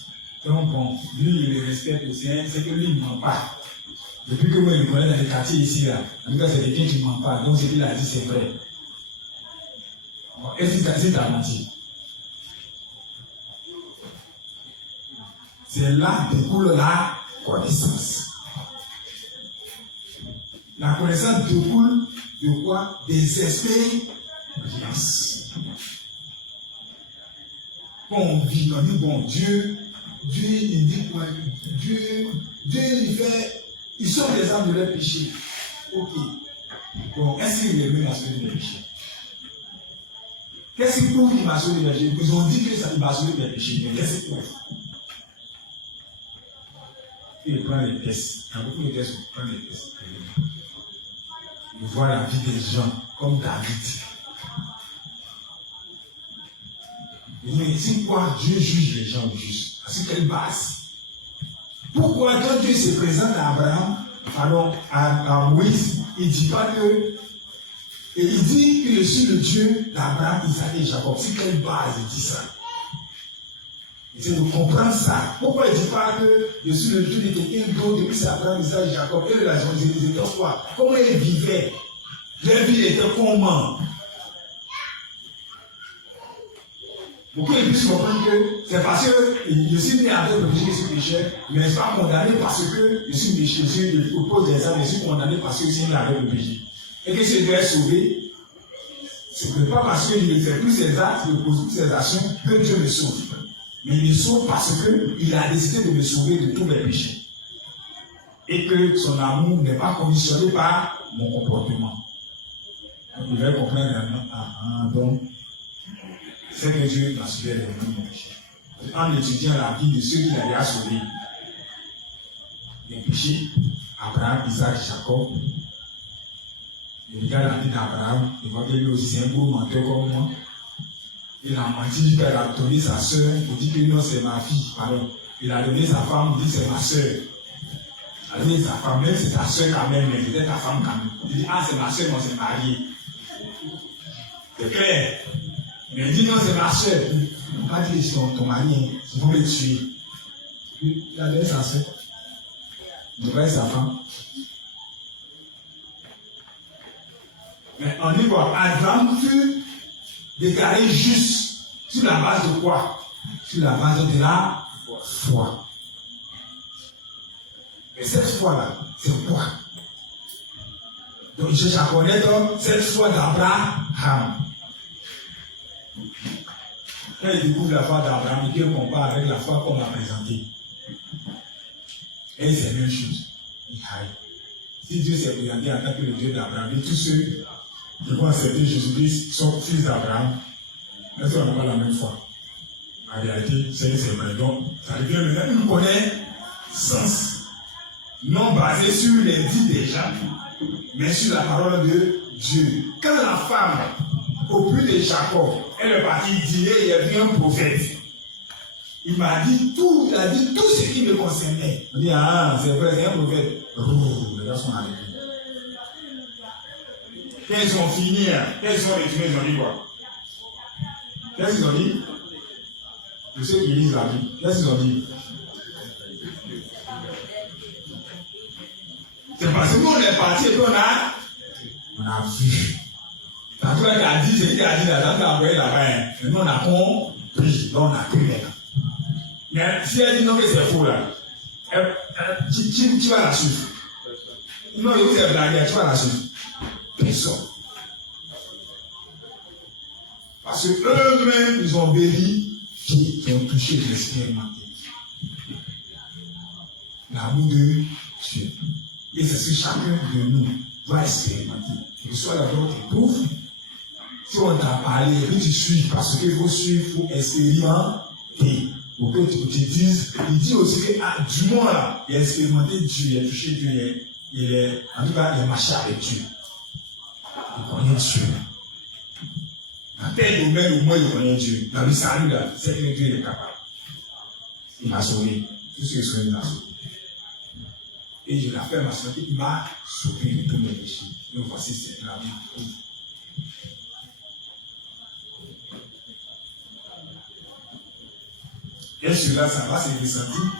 donc bon, lui il le respecte aussi, c'est que lui il ne ment pas. Depuis que moi je le connais dans les quartiers ici, là, en tout cas c'est quelqu'un qui ne ment pas, donc ce qu'il a dit c'est vrai. Bon, est-ce que tu as menti? C'est là découle la connaissance. La connaissance découle de quoi? Des expériences. Quand on vit, on dit bon, Dieu il dit quoi? Dieu il fait, ils sont des âmes de leur péché. Ok. Donc, est-ce qu'il est venu à sauver les péchés? Qu'est-ce qui prouve qu'il m'a sauvé les péchés? Ils ont dit que ça m'a sauvé les péchés. Mais qu'est-ce qui prouve? Il prend les tests. Il y a beaucoup de tests où il prend les tests. Il voit la vie des gens comme David. Mais c'est quoi Dieu juge les gens justes? C'est quelle base? Pourquoi quand Dieu se présente à Abraham, pardon, à Moïse, il ne dit pas que. Et il dit que je suis le Dieu d'Abraham, Isaac et Jacob. C'est quelle base il dit ça? C'est de comprendre ça. Pourquoi il ne dit pas que je suis le Dieu de quelqu'un d'autre depuis c'est Abraham, Isaac et Jacob? Et la ils étaient quoi? Comment ils vivaient? Leur vie était comment? Pour qu'ils puissent comprendre que c'est parce que je suis né avec le péché, je suis pécheur, mais je ne suis pas condamné parce que je suis pécheur, je suis au poste des âmes, je suis condamné parce que je suis né avec le péché. Et que si je dois être sauvé, ce n'est pas parce que je ne fais plus ces actes, je ne pose plus ces actions que Dieu me sauve. Mais il me sauve parce qu'il a décidé de me sauver de tous mes péchés. et que son amour n'est pas conditionné par mon comportement. Donc, il va comprendre donc, c'est que Dieu m'a sauvé les mon péché. En étudiant la vie de ceux qu'il a sauvés, les péchés, Abraham, Isaac, Jacob, il regarde la vie d'Abraham, il voit que lui aussi c'est un gros menteur comme moi. Il a menti, il a donné sa soeur, il dit que non, c'est ma fille. Pardon. Il a donné sa femme, il dit c'est ma soeur. Il a donné sa femme, même c'est ta soeur quand même, mais c'était ta femme quand même. Il dit ah, c'est ma soeur, moi c'est marié. C'est clair. Mais il dit non, c'est ma soeur. Il n'a pas dit que c'est ton mari, il faut le tuer. Il a donné sa soeur. Il a donné sa femme. Mais on dit quoi? Adam fut déclaré juste sur la base de quoi? Sur la base de la foi. Et cette foi-là, c'est quoi? Donc, il cherche à connaître cette foi d'Abraham. Quand il découvre la foi d'Abraham, il compare avec la foi qu'on m'a présentée. Et c'est la même chose. Si Dieu s'est présenté en tant que le Dieu d'Abraham, et tous ceux qui vont accepter Jésus-Christ sont fils d'Abraham, mais on n'a pas la même foi. En réalité, c'est vrai. Donc, ça devient le même connaissance. Non basé sur les dits des gens, mais sur la parole de Dieu. Quand la femme, au plus de Jacob, elle est partie dire, il y avait un prophète. Il m'a dit tout, il a dit tout ce qui me concernait. Il dit, ah, c'est vrai, c'est un prophète. Les gars sont avec lui. Quand ils ont fini, quand ils sont retournés, ils ont dit quoi? Qu'est-ce qu'ils ont dit? Tous ceux qui lisent la Bible, qu'est-ce qu'ils ont dit? C'est parce que nous on est parti et qu'on a vu. Quand tu as dit, c'est qui a dit là, tu as envoyé là-bas. Et nous on a compris, donc on a pris maintenant. Mais si elle dit non, mais c'est faux là, tu vas la suivre. Non, il vous est blagué, tu vas la suivre. Personne. Parce qu'eux-mêmes, ils ont vérifié qui ont touché l'expérimenté. L'amour de Dieu. Et c'est ce que chacun de nous va expérimenter. Que ce soit la bonne éprouve. Si on t'a parlé, que tu suis, parce qu'il faut suivre, il faut expérimenter. Pour que tu te dises, il dit aussi que du moins là, il a expérimenté Dieu, il a touché Dieu, en tout cas, il a marché avec Dieu. Il connaît Dieu. Dans tel domaine, au moins, il connaît Dieu. Dans le salut, là, c'est que Dieu est capable. Il m'a sauvé. Tout ce que je il m'a sauvé. Et je l'affirme à ce qu'il m'a sauvé de tous mes péchés. Et voici, c'est la vie. Et cela, ça va se ressentir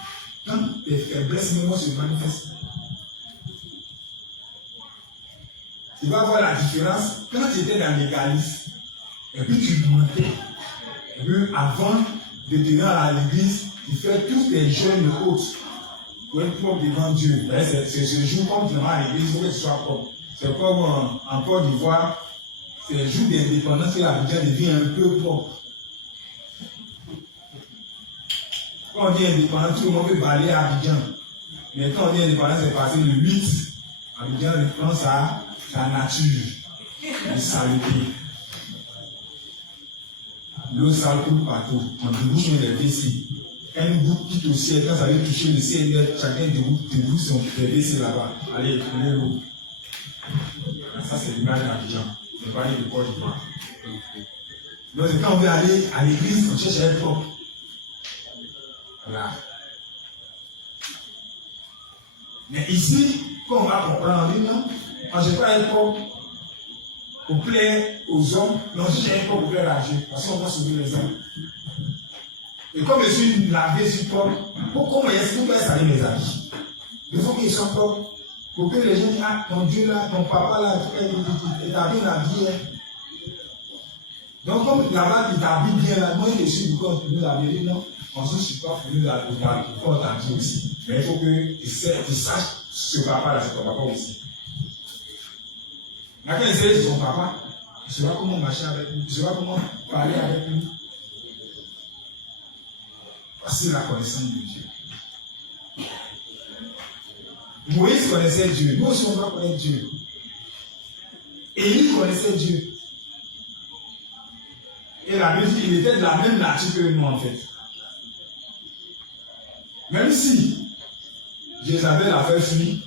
quand les faiblesses même se manifestent. Tu vas voir la différence quand tu étais dans l'égalisme et puis tu montais. Et puis avant de tenir à l'église, tu fais tous tes jeûnes autres pour être propre devant Dieu. C'est ce jour comme tu vas à l'église, il faut que tu sois propre. C'est comme en Côte d'Ivoire, c'est le jour d'indépendance que l'Abidjan devient un peu propre. Quand on dit indépendant, tout le monde veut balayer à Abidjan. Mais quand on dit indépendant, c'est passé le 8. Abidjan reprend sa nature, de saleté. L'eau sale coule partout. On débouche les WC. Une goutte quitte au ciel, quand ça veut toucher le ciel, chacun débouche son WC là-bas. Allez, prenez l'eau. Ça, c'est l'image d'Abidjan. On va aller de Côte d'Ivoire. Donc, quand on veut aller à l'église, on cherche à être propre. Voilà. Mais ici, quand on va comprendre, on dit non, on ne cherche pas à être propre pour plaire aux hommes, mais on cherche à être propre pour plaire à Dieu, parce qu'on va sauver les hommes. Et comme je suis lavé, je suis propre, comment est-ce que vous pouvez salir mes habits? Il faut qu'ils soient propres, pour que les gens disent, ah, ton Dieu là, ton papa là, il t'a bien habillé. Donc, comme là-bas, il t'habille bien là, moi je suis du coup, nous laver, non? On ne se pas pour nous la pour t'habiller aussi. Mais il faut que tu saches ce papa-là, c'est ton papa aussi. Quand il sait son papa, il saura comment marcher avec lui, il saura comment parler avec lui. Voici la connaissance de Dieu. Moïse connaissait Dieu. Nous aussi, on doit connaître Dieu. Élie connaissait Dieu. Et la Bible dit qu'il était de la même nature que nous, en fait. Même si Jézabel a fait fuir,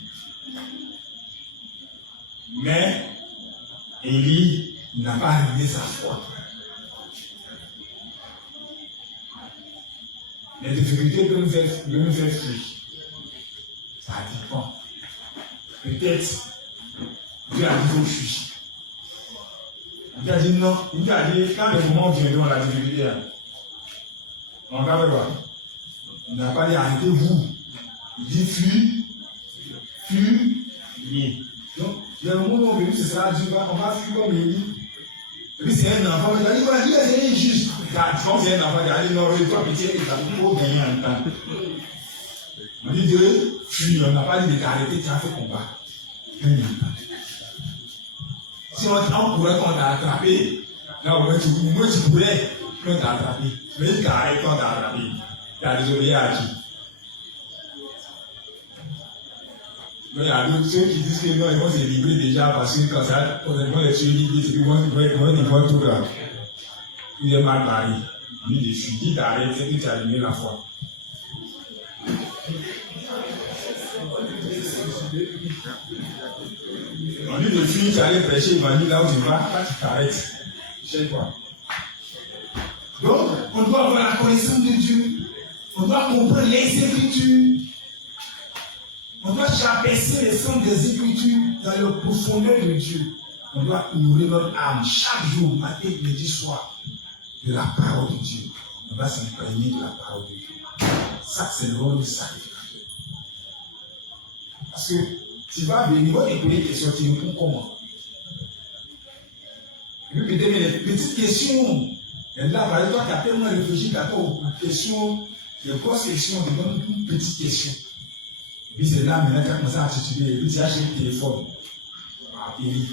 mais Élie n'a pas arrivé sa foi. Les difficultés peuvent nous faire fuir. Ça dépend. Peut-être Dieu a dit qu'il faut fuir. Il a dit non. Il a dit quand le moment viendra, la difficulté, on va voir. Il n'a pas dit arrêtez-vous. Il dit fuyez. Donc, le moment venu, ce sera Dieu, on va fuir comme Élie. Et puis c'est un enfant, il a dit voilà, c'est injuste. Quand c'est un enfant, il a dit non, toi petit, il faut gagner un temps. On dit Dieu, fuis, on n'a pas dit d'arrêter, tu as fait combat. Si on pourrait qu'on t'a attrapé, là au moins tu pourrais qu'on t'a attrapé. Mais il t'arrête qu'on t'a attrapé. Tu as désobéi à qui? Mais il y a d'autres ceux qui disent que non, ils vont se livrer déjà parce que quand ça, quand ils vont les tuer, ils disent qu'ils vont tout là. Il est mal barré. On dit de fuir, dit d'arrêter, c'est que tu as allumé la foi. On dit de fuir, tu allais prêcher, il va dire là où tu vas, là tu t'arrêtes. Chez toi. Donc, on doit avoir la connaissance de Dieu. On doit comprendre les Écritures. On doit abaisser les sens des Écritures dans le profondeur de Dieu. On doit nourrir notre âme chaque jour, matin, midi, soir, de la parole de Dieu. On va s'imprégner de la parole de Dieu. Ça, c'est le rôle du sacrificateur. Parce que tu vas venir, on va te poser des questions, tu réponds comment? Et puis, peut-être les petites questions. Et là, par exemple, toi, tu as tellement réfléchi, tu as aux questions, les grosses questions, tu donnes une petite question. Et puis c'est là, maintenant, tu as commencé à tituler, et puis tu as acheté le téléphone. Ah, Élie.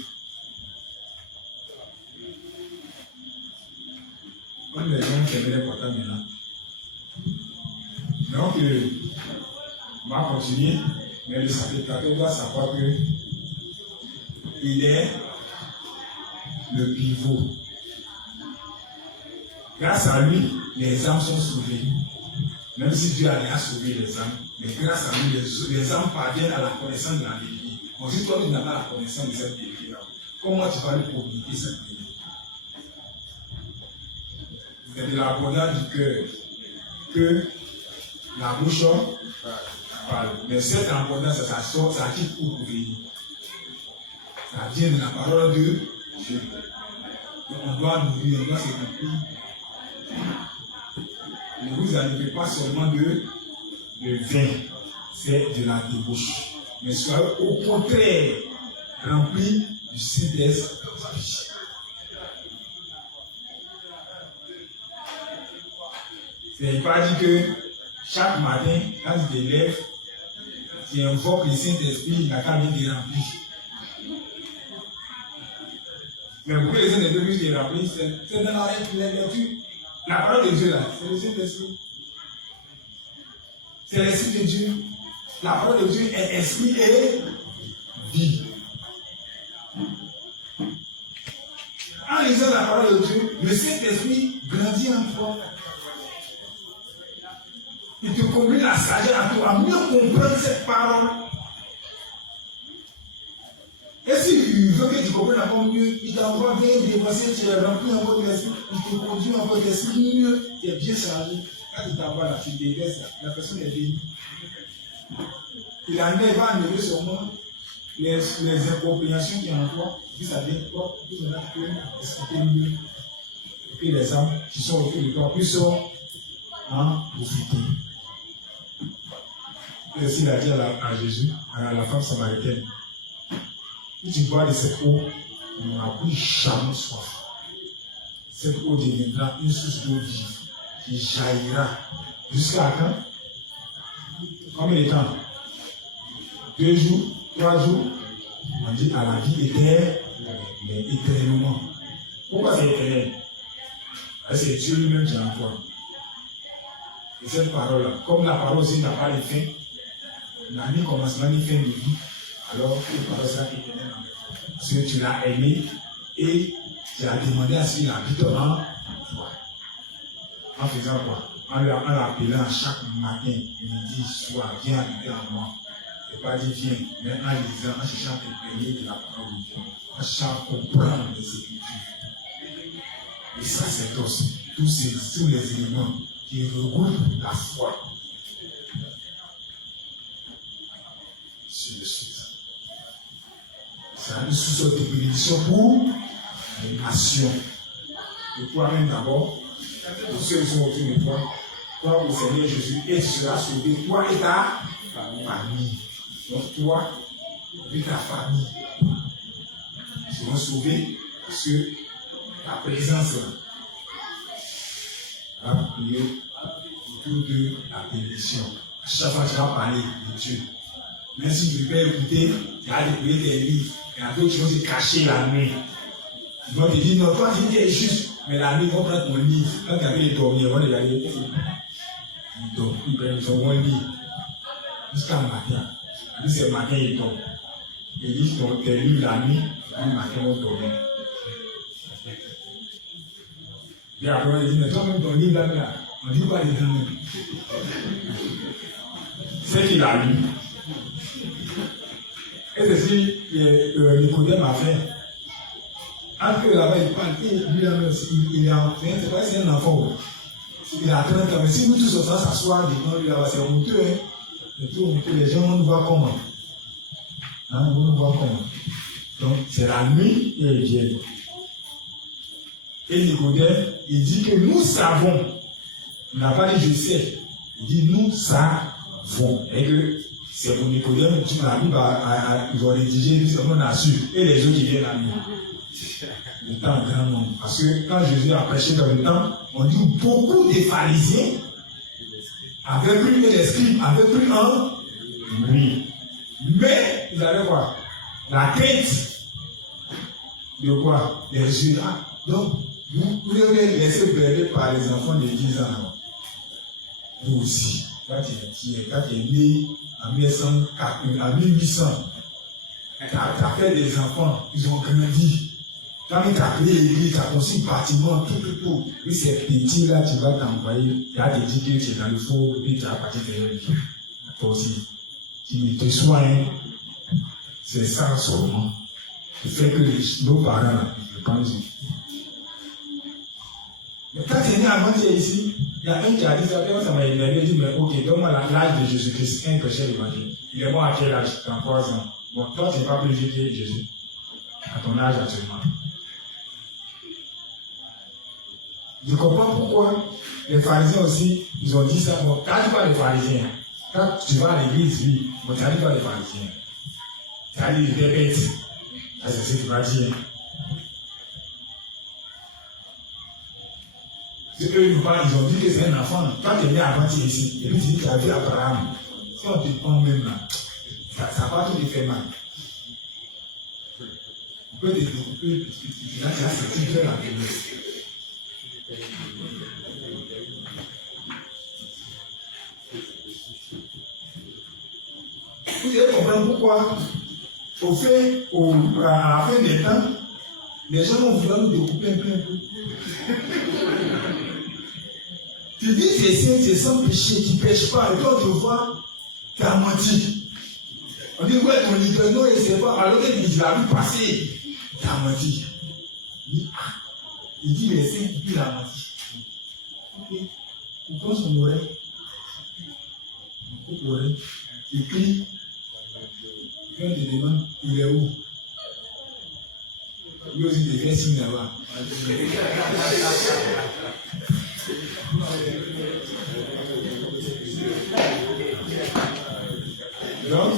Comme les gens qui avaient l'important maintenant. Donc, on va continuer, mais le sacrificateur doit savoir que il est le pivot. Grâce à lui, les âmes sont sauvées. Même si Dieu a déjà sauvé les âmes, mais grâce à lui, les âmes parviennent à la connaissance de la vérité. Donc, si toi, tu n'as pas la connaissance de cette vérité-là, comment tu vas lui communiquer cette vérité? C'est de l'abondance du cœur que la bouche parle. Mais cette abondance, ça sort, ça quitte pour venir. Ça vient de la parole de Dieu. Donc, on doit nourrir, on doit se remplir. Ne vous animez pas seulement de vin, c'est de la débauche. Mais soyez au contraire remplis du Saint-Esprit. C'est pas dit que chaque matin, quand tu te lèves, tu invoques le Saint-Esprit, il n'a qu'à bien te remplir. Mais pourquoi les Saint-Esprit te remplissent? C'est dans la lecture. La parole de Dieu là, c'est le Saint-Esprit. C'est l'Esprit de Dieu. La parole de Dieu est esprit et vie. En lisant la parole de Dieu, le Saint-Esprit grandit en toi. Il te conduit la sagesse à toi, à mieux comprendre cette parole. Et si il veut que tu comprennes encore mieux, il t'envoie vers dépenser, tu es rempli encore de l'esprit, il te conduit encore d'esprit mieux, tu es bien chargé. Quand il t'envoie là, tu déverses, la personne est bénie. Il va enlever seulement les incompréhensions qui en toi, puis ça vient de toi, puis maintenant tu peux expliquer mieux. Et puis les âmes qui sont autour de toi, puissent en profiter. Et aussi, il a dit à Jésus, à la femme samaritaine, si tu bois de cette eau, tu n'auras plus jamais soif. Cette eau deviendra une source d'eau vive qui jaillira jusqu'à quand? Combien de temps? 2 jours, 3 jours? On dit à la vie éternelle, mais éternellement. Pourquoi c'est éternel? C'est Dieu lui-même qui est en toi. Et cette parole-là, comme la parole aussi n'a pas de fin, l'année commence l'année fin de vie, alors il paraît ça éternel. Parce que tu l'as aimé et tu as demandé à ce qu'il habite en toi. En faisant quoi? En l'appelant chaque matin, midi, soir, viens habiter en moi. Et pas dire viens, mais en lisant, en cherchant à t'imprégner de la parole de Dieu, en cherchant à comprendre les Écritures. Et ça, c'est aussi tous les éléments qui regroupent la foi. C'est le suite. C'est une source de bénédiction pour les nations. Et toi-même d'abord, pour ceux qui sont autour de toi, toi au Seigneur Jésus, et tu seras sauvé, toi et ta famille. Donc toi et ta famille seront sauvés parce que ta présence va prier autour de la bénédiction. À chaque fois que tu vas parler de Dieu, même si tu ne peux pas écouter, tu vas découvrir tes livres. Il y a d'autres choses cachées la nuit. Ils vont te dire, non, toi tu es juste, mais la nuit, ils vont prendre ton livre. Quand tu as fait dormir, ils vont regarder. Ils vont lire jusqu'à matin. Puis c'est le matin, ils dorment. Ils lisent tes livres la nuit, le matin, ils vont dormir. Et après, ils disent, mais toi-même, ton livre là, on dit quoi les gens? C'est qu'il a lu. Et c'est ce que Nicodème a fait. Après là-bas, il parle, il est en train, c'est pas si c'est un enfant. Il a 30 ans, mais si nous tous on s'asseoir devant lui là-bas, c'est honteux, hein. Les gens vont nous voir comment. Hein, ils vont nous voir comment. Donc, c'est la nuit et il vient. Et Nicodème, il dit que nous savons. Il n'a pas dit je sais. Il dit nous savons. Et que c'est pour Nicodème, tu m'as dit, ils vont rédiger, lui, c'est on a su. Et les autres qui viennent à nous. Le temps grand nombre. Parce que quand Jésus a prêché dans le temps, on dit beaucoup de pharisiens avaient pris les scribes, avaient pris un oui. Mais ils avaient quoi? La crainte de quoi? Les résultats. Donc, vous devez laisser berner par les enfants de 10 ans. Vous aussi, quand tu es né en 1800, tu as fait des enfants, ils ont grandi. Quand tu as créé l'église, tu as construit un bâtiment, tout. Puis ces petits-là, tu vas t'envoyer, tu as dit que tu es dans le four, et puis tu as parti de la vie. Toi aussi, qui te soigne, c'est ça seulement. Le fait que nos parents, là, je pense. Mais quand tu es né avant, tu es ici, il y a un qui a dit ça, ça m'a énervé, il dit, mais ok, donne-moi l'âge de Jésus-Christ, un péché l'évangile. Il est mort à quel âge? 33 ans. Bon, toi, tu n'es pas plus vieux que Jésus, à ton âge actuellement. Je comprends pourquoi les pharisiens aussi, ils ont dit ça. Bon, quand tu parles des pharisiens, quand tu vas à l'église, oui, bon, tu n'as pas les pharisiens. Tu as dit des bêtes. C'est ce que tu vas dire. C'est eux, ils ont dit que c'est un enfant. Quand tu es né avant, tu es ici. Et puis tu dis que tu as vu Abraham. Si on te prend même là, ça va tout te faire mal. On peut te découper, parce que là, tu as senti faire la violence. Vous allez comprendre pourquoi, à la fin des temps, les gens vont vouloir nous découper un peu. Tu dis que c'est sans péché, tu ne pêches pas, et toi tu vois, tu as menti. On dit, ouais, ton leader, non, il ne sait pas, alors qu'il a vu passer, tu as menti. Il dit, les saints, il a menti. Ok, il prend son oreille, il coupe l'oreille, il crie. Quand tu te demandes, il est où? Lui aussi, il fait signe là-bas. Donc,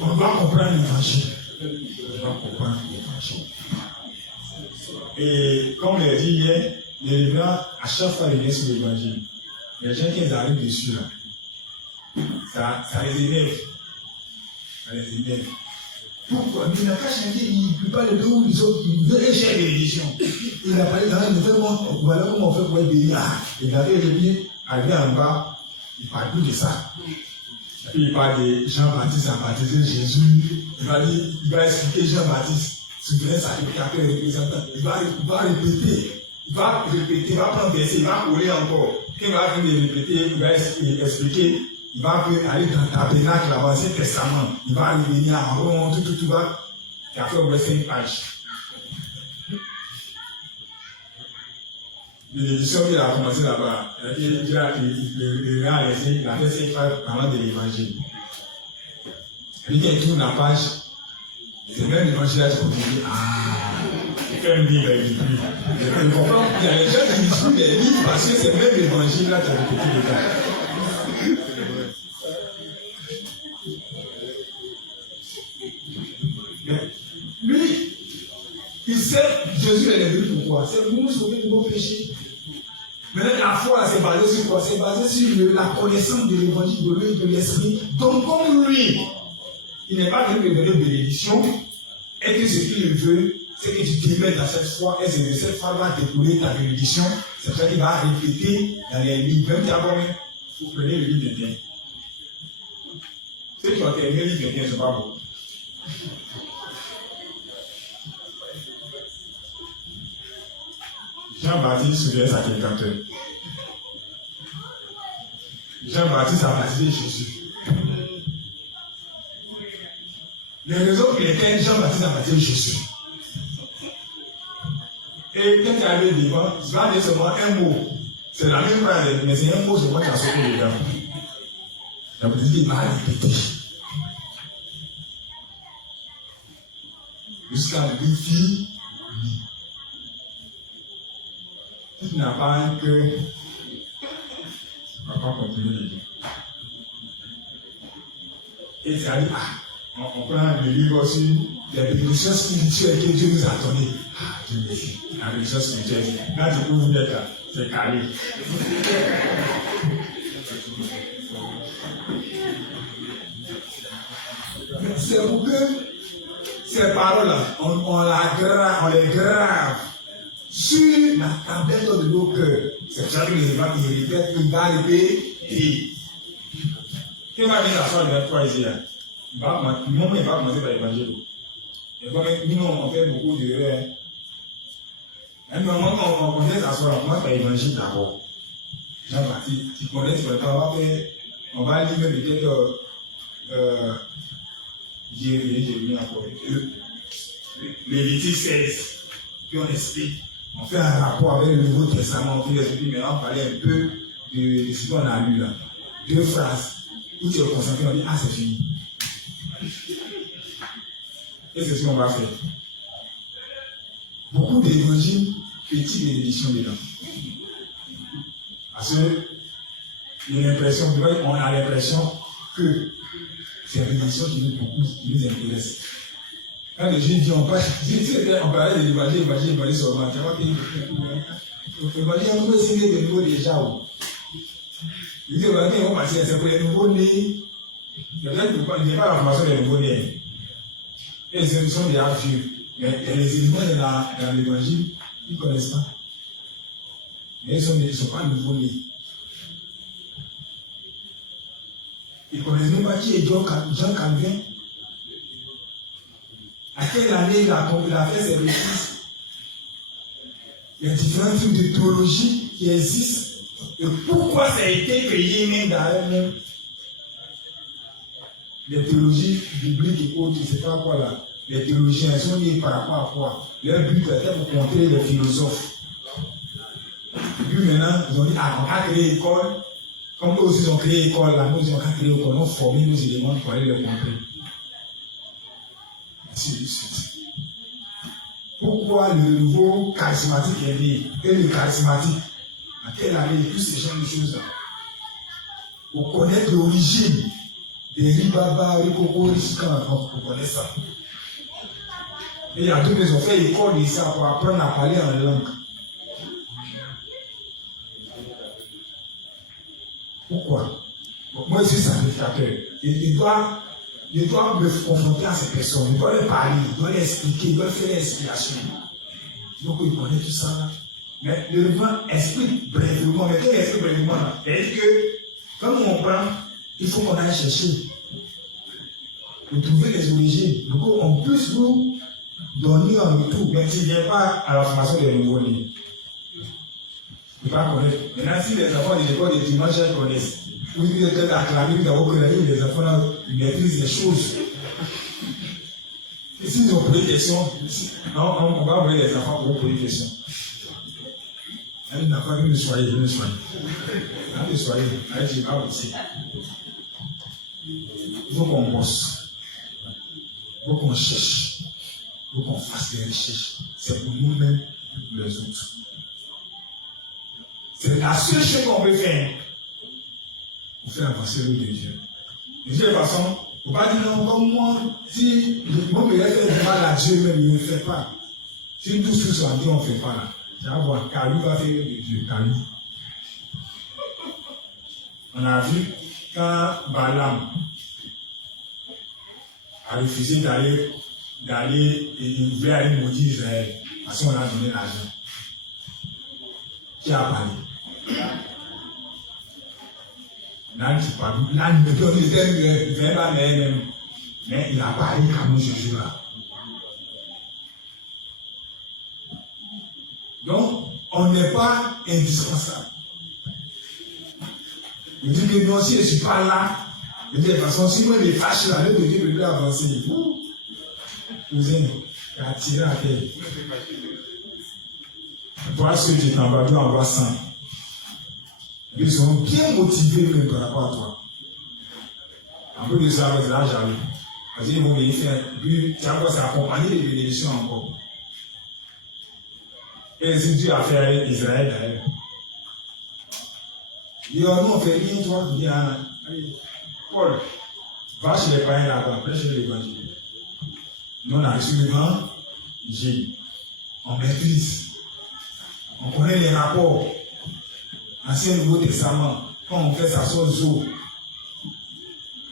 on va comprendre l'évangile. Et comme je l'ai dit hier, les révérends, à chaque fois, ils viennent sur l'évangile. Les gens qui arrivent dessus, là, ça les énerve. Ça les énerve. Pourquoi? Mais il n'a pas changé, il ne peut pas le tout, il veut les chefs de l'édition. Il a parlé dans le fait, voilà comment on fait pour être béni. Il avait les pieds, arrivé en bas, Il parle plus de ça. Et puis il parle de Jean-Baptiste a baptisé Jésus. Il va expliquer Jean-Baptiste, souverain sacrificateur et représentant. Il va répéter. Il va prendre des verset, il va coller encore. Quand il va venir répéter, il va expliquer. Il va aller dans le tabernacle, l'Ancien Testament. Il va revenir en rond, tout va. Et après, on va faire une page. L'édition qu'il a commencé là-bas, il a fait 5 pages parlant de l'évangile. Et quand il tourne la page, c'est même l'évangile là qui dit il fait un livre avec lui. Il comprend qu'il y a des gens qui lisent des livres parce que c'est même l'évangile là qui a répété les gars. Lui, il sait Jésus est venu pourquoi? C'est pour nous sauver de nos péchés. Maintenant, la foi, c'est basé sur quoi? C'est basé sur la connaissance de l'évangile, de l'œil, de l'esprit. Donc, comme lui, il n'est pas venu me donner bénédiction, et que ce qu'il veut, c'est que tu te mettes dans cette foi, et c'est de cette foi va découler ta bénédiction. C'est pour ça qu'il va répéter dans les livres. Même d'abord, vous prenez le livre de bien. Ceux qui ont terminé le livre de bien, c'est pas bon. Jean-Baptiste souvient sacrificateur. Jean-Baptiste a baptisé Jésus. Les raisons pour lesquelles Jean-Baptiste a baptisé Jésus. Et quand il est arrivé devant, il va dire seulement un mot. C'est la même phrase, mais c'est un mot seulement qui a sauté dedans. Jean-Baptiste il va répéter. Jusqu'à lui fille. Si tu n'as pas un cœur, tu ne vas pas continuer les gens. Et tu as dit, on prend le livre aussi, les bénédictions spirituelles que Dieu nous a données. Dieu merci. La bénédiction spirituelle. Là, du coup, vous êtes là, c'est calé. Mais c'est pour que ces paroles-là, on les grave sur la tablette de nos cœurs. C'est pour ça que les évangélistes répètent, il va répéter. Qu'est-ce va venir la soirée de 23 ici? Il va commencer par l'évangile. Et comme nous, on fait beaucoup d'erreurs. À un moment, on connaît la soirée, on commence par l'évangile d'abord. Jean-Baptiste, tu connais, on va lire même peut-être Jérémie encore. Lévitique 16. Puis on explique. On fait un rapport avec le Nouveau Testament, on fait l'explique, mais on parlait un peu de ce qu'on a lu là. 2 phrases. Où tu es concentré, on dit, c'est fini. Et c'est ce qu'on va faire. Beaucoup d'évangiles, petites bénédictions dedans. Parce que on a l'impression que c'est une bénédiction qui nous intéresse. Quand les gens disent, on parlait de l'évangile seulement. L'évangile, on peut signer de nouveau déjà. Ils disent, on va c'est pour les nouveaux-nés. Il n'y a pas la formation des nouveaux-nés. Et ils sont déjà vieux. Mais les éléments dans l'évangile, ils ne connaissent pas. Mais ils ne sont pas nouveaux-nés. Ils ne connaissent même pas qui est Jean Calvin. À quelle année il a fait ses bêtises? Il y a différents types de théologie qui existent. Et pourquoi ça a été créé même dans elle-même? Les théologies bibliques et autres, je ne sais pas quoi là. Les théologiens sont liés par rapport à quoi? Leur but était pour contrer les philosophes. Et puis maintenant, ils ont dit, on va créer l'école. Comme eux aussi ils ont créé l'école, là, nous ils ont créé l'école, on a formé nos éléments pour aller les contrer. Ainsi de suite. Pourquoi le nouveau charismatique est né? Et le charismatique, à quelle année, tous ces genres de choses-là? Pour connaître l'origine des Ribaba, Rikoko, Rishikan, on connaît ça. Et il y a d'autres qui ont fait l'école de ça pour apprendre à parler en langue. Pourquoi? Moi, je suis sacrificateur. Il doit me confronter à ces personnes. Il doit leur parler, il doit leur expliquer, il doit faire l'explication. Donc, il connaît tout ça là. Mais le vent explique brièvement. Mais quand il explique brièvement, c'est-à-dire que Comme on prend, il faut qu'on aille chercher pour trouver les origines. Donc on puisse vous donner en retour. Mais tu ne viens pas à la formation des nouveaux-nés. Tu ne peux pas connaître. Maintenant, si les enfants de l'école de dimanche connaissent, vous êtes acclamés, vous avez connu les enfants là, ils maîtrisent les choses. Et s'ils ont posé des questions, on va envoyer les enfants pour vous poser des questions. Allez, n'importe qui ne soyez, ne soyez. Allez, soyez. Allez, je vais aussi. Il faut qu'on bosse. Il faut qu'on cherche. Il faut qu'on fasse des recherches. C'est pour nous-mêmes et pour les autres. C'est la seule chose qu'on peut faire pour faire avancer l'œuvre de Dieu. De toute façon, il ne faut pas dire non, comme moi, si mon père fait du mal à Dieu, même il ne le fait pas. Si nous tous on dit on ne fait pas là, tu vas voir, Kalou va faire l'œuvre de Dieu. Kalou. On a vu quand Balaam a refusé d'aller, il voulait aller maudire Israël, parce qu'on a donné l'argent. Qui a parlé? Là, il me donne les mêmes, mais il a parlé comme ce jour-là. Donc, on n'est pas indispensable. Je dis que non, si je ne suis pas là, de toute façon, si moi je me fâche là, le Dieu peut avancer. Cousin, il a tiré à terre. Toi, ceux qui t'en bas, on voit 100. Ils sont bien motivés même par rapport à toi. En plus de ça, c'est là, jaloux. Parce qu'ils vont venir faire, puis tu vas s'accompagner des bénédictions encore. Et c'est Dieu a fait avec Israël d'ailleurs. Il dit, oh non, on fait rien, toi. Il dit, allez, Paul, va chez les païens là-bas, prêche l'évangile. Nous, on a reçu le grand J. On maîtrise. On connaît les rapports. Ancien Nouveau Testament, quand on fait ça sur Zo.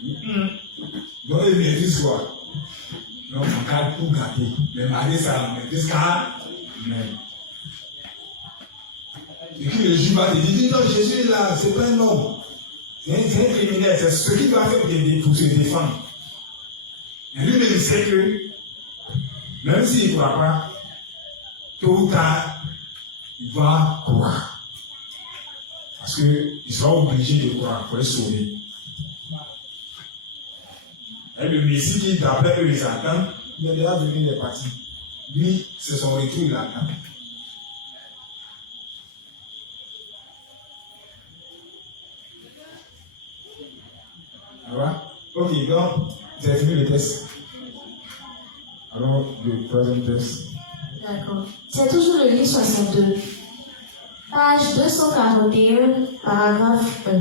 Donc, il maîtrise quoi? Donc, on garde pour garder. Mais malgré ça, on maîtrise quand même. Et puis le juge va te dire, non, Jésus est là, c'est pas un homme. C'est un criminel, c'est ce qu'il va faire pour se défendre. Et lui, il sait que, même s'il ne croit pas, tôt ou tard, il va croire. Parce qu'il sera obligé de croire pour être sauvé. Et le Messie qui, d'après eux, ils attendent, il est déjà venu les parties. Lui, c'est son retour, il attend. Ok, donc, vous avez fini le test. Alors, le troisième test. D'accord. C'est toujours le livre 62. Page 241, paragraphe 1.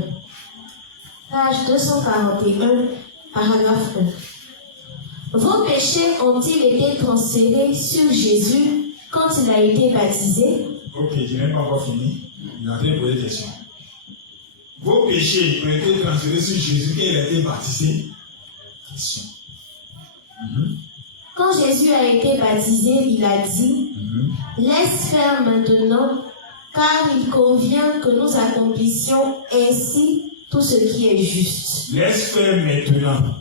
Page 241, paragraphe 1. Vos péchés ont-ils été transférés sur Jésus quand il a été baptisé? Ok, je n'ai pas encore fini. Il a fait poser des questions. Vos péchés ont été transférés sur Jésus quand il a été baptisé? Question. Quand Jésus a été baptisé, il a dit, laisse faire maintenant, car il convient que nous accomplissions ainsi tout ce qui est juste. Laisse faire maintenant,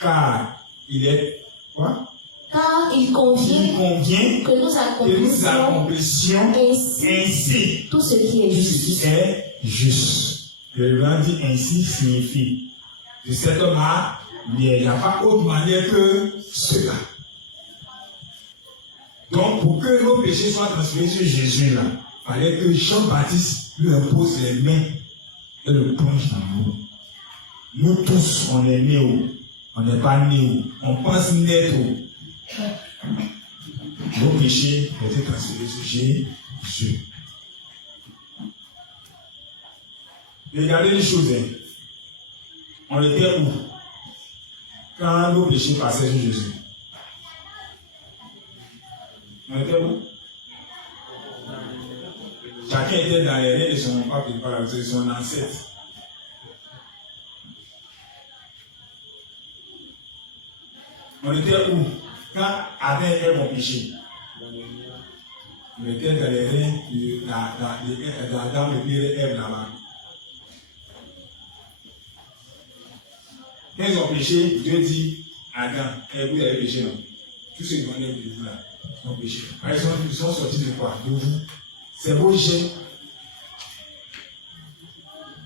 car il est quoi? Car il convient que nous accomplissions ainsi tout ce qui est juste. Ce qui est juste. Le grand dit ainsi signifie de cette manière, il n'y a pas autre manière que cela. Donc, pour que nos péchés soient transférés sur Jésus, là, il fallait que Jean-Baptiste lui impose les mains et le plonge dans l'eau. Nous tous, on est nés où? On n'est pas nés où? On pense naître où? Nos péchés ont été transférés sur Jésus. Regardez les choses. On était où? Quand nos péchés passaient sur Jésus. On était où? Chacun était dans les règles de son papa et de son ancêtre. On était où? Quand Adam était mon péché. On était dans les règles d'Adam et Ève là-bas. Quand ils ont péché, Dieu dit à Adam, vous avez péché, non? Tous ceux qui ont de vous là, ont péché. Ils sont sortis de quoi? De vous. C'est vos gènes.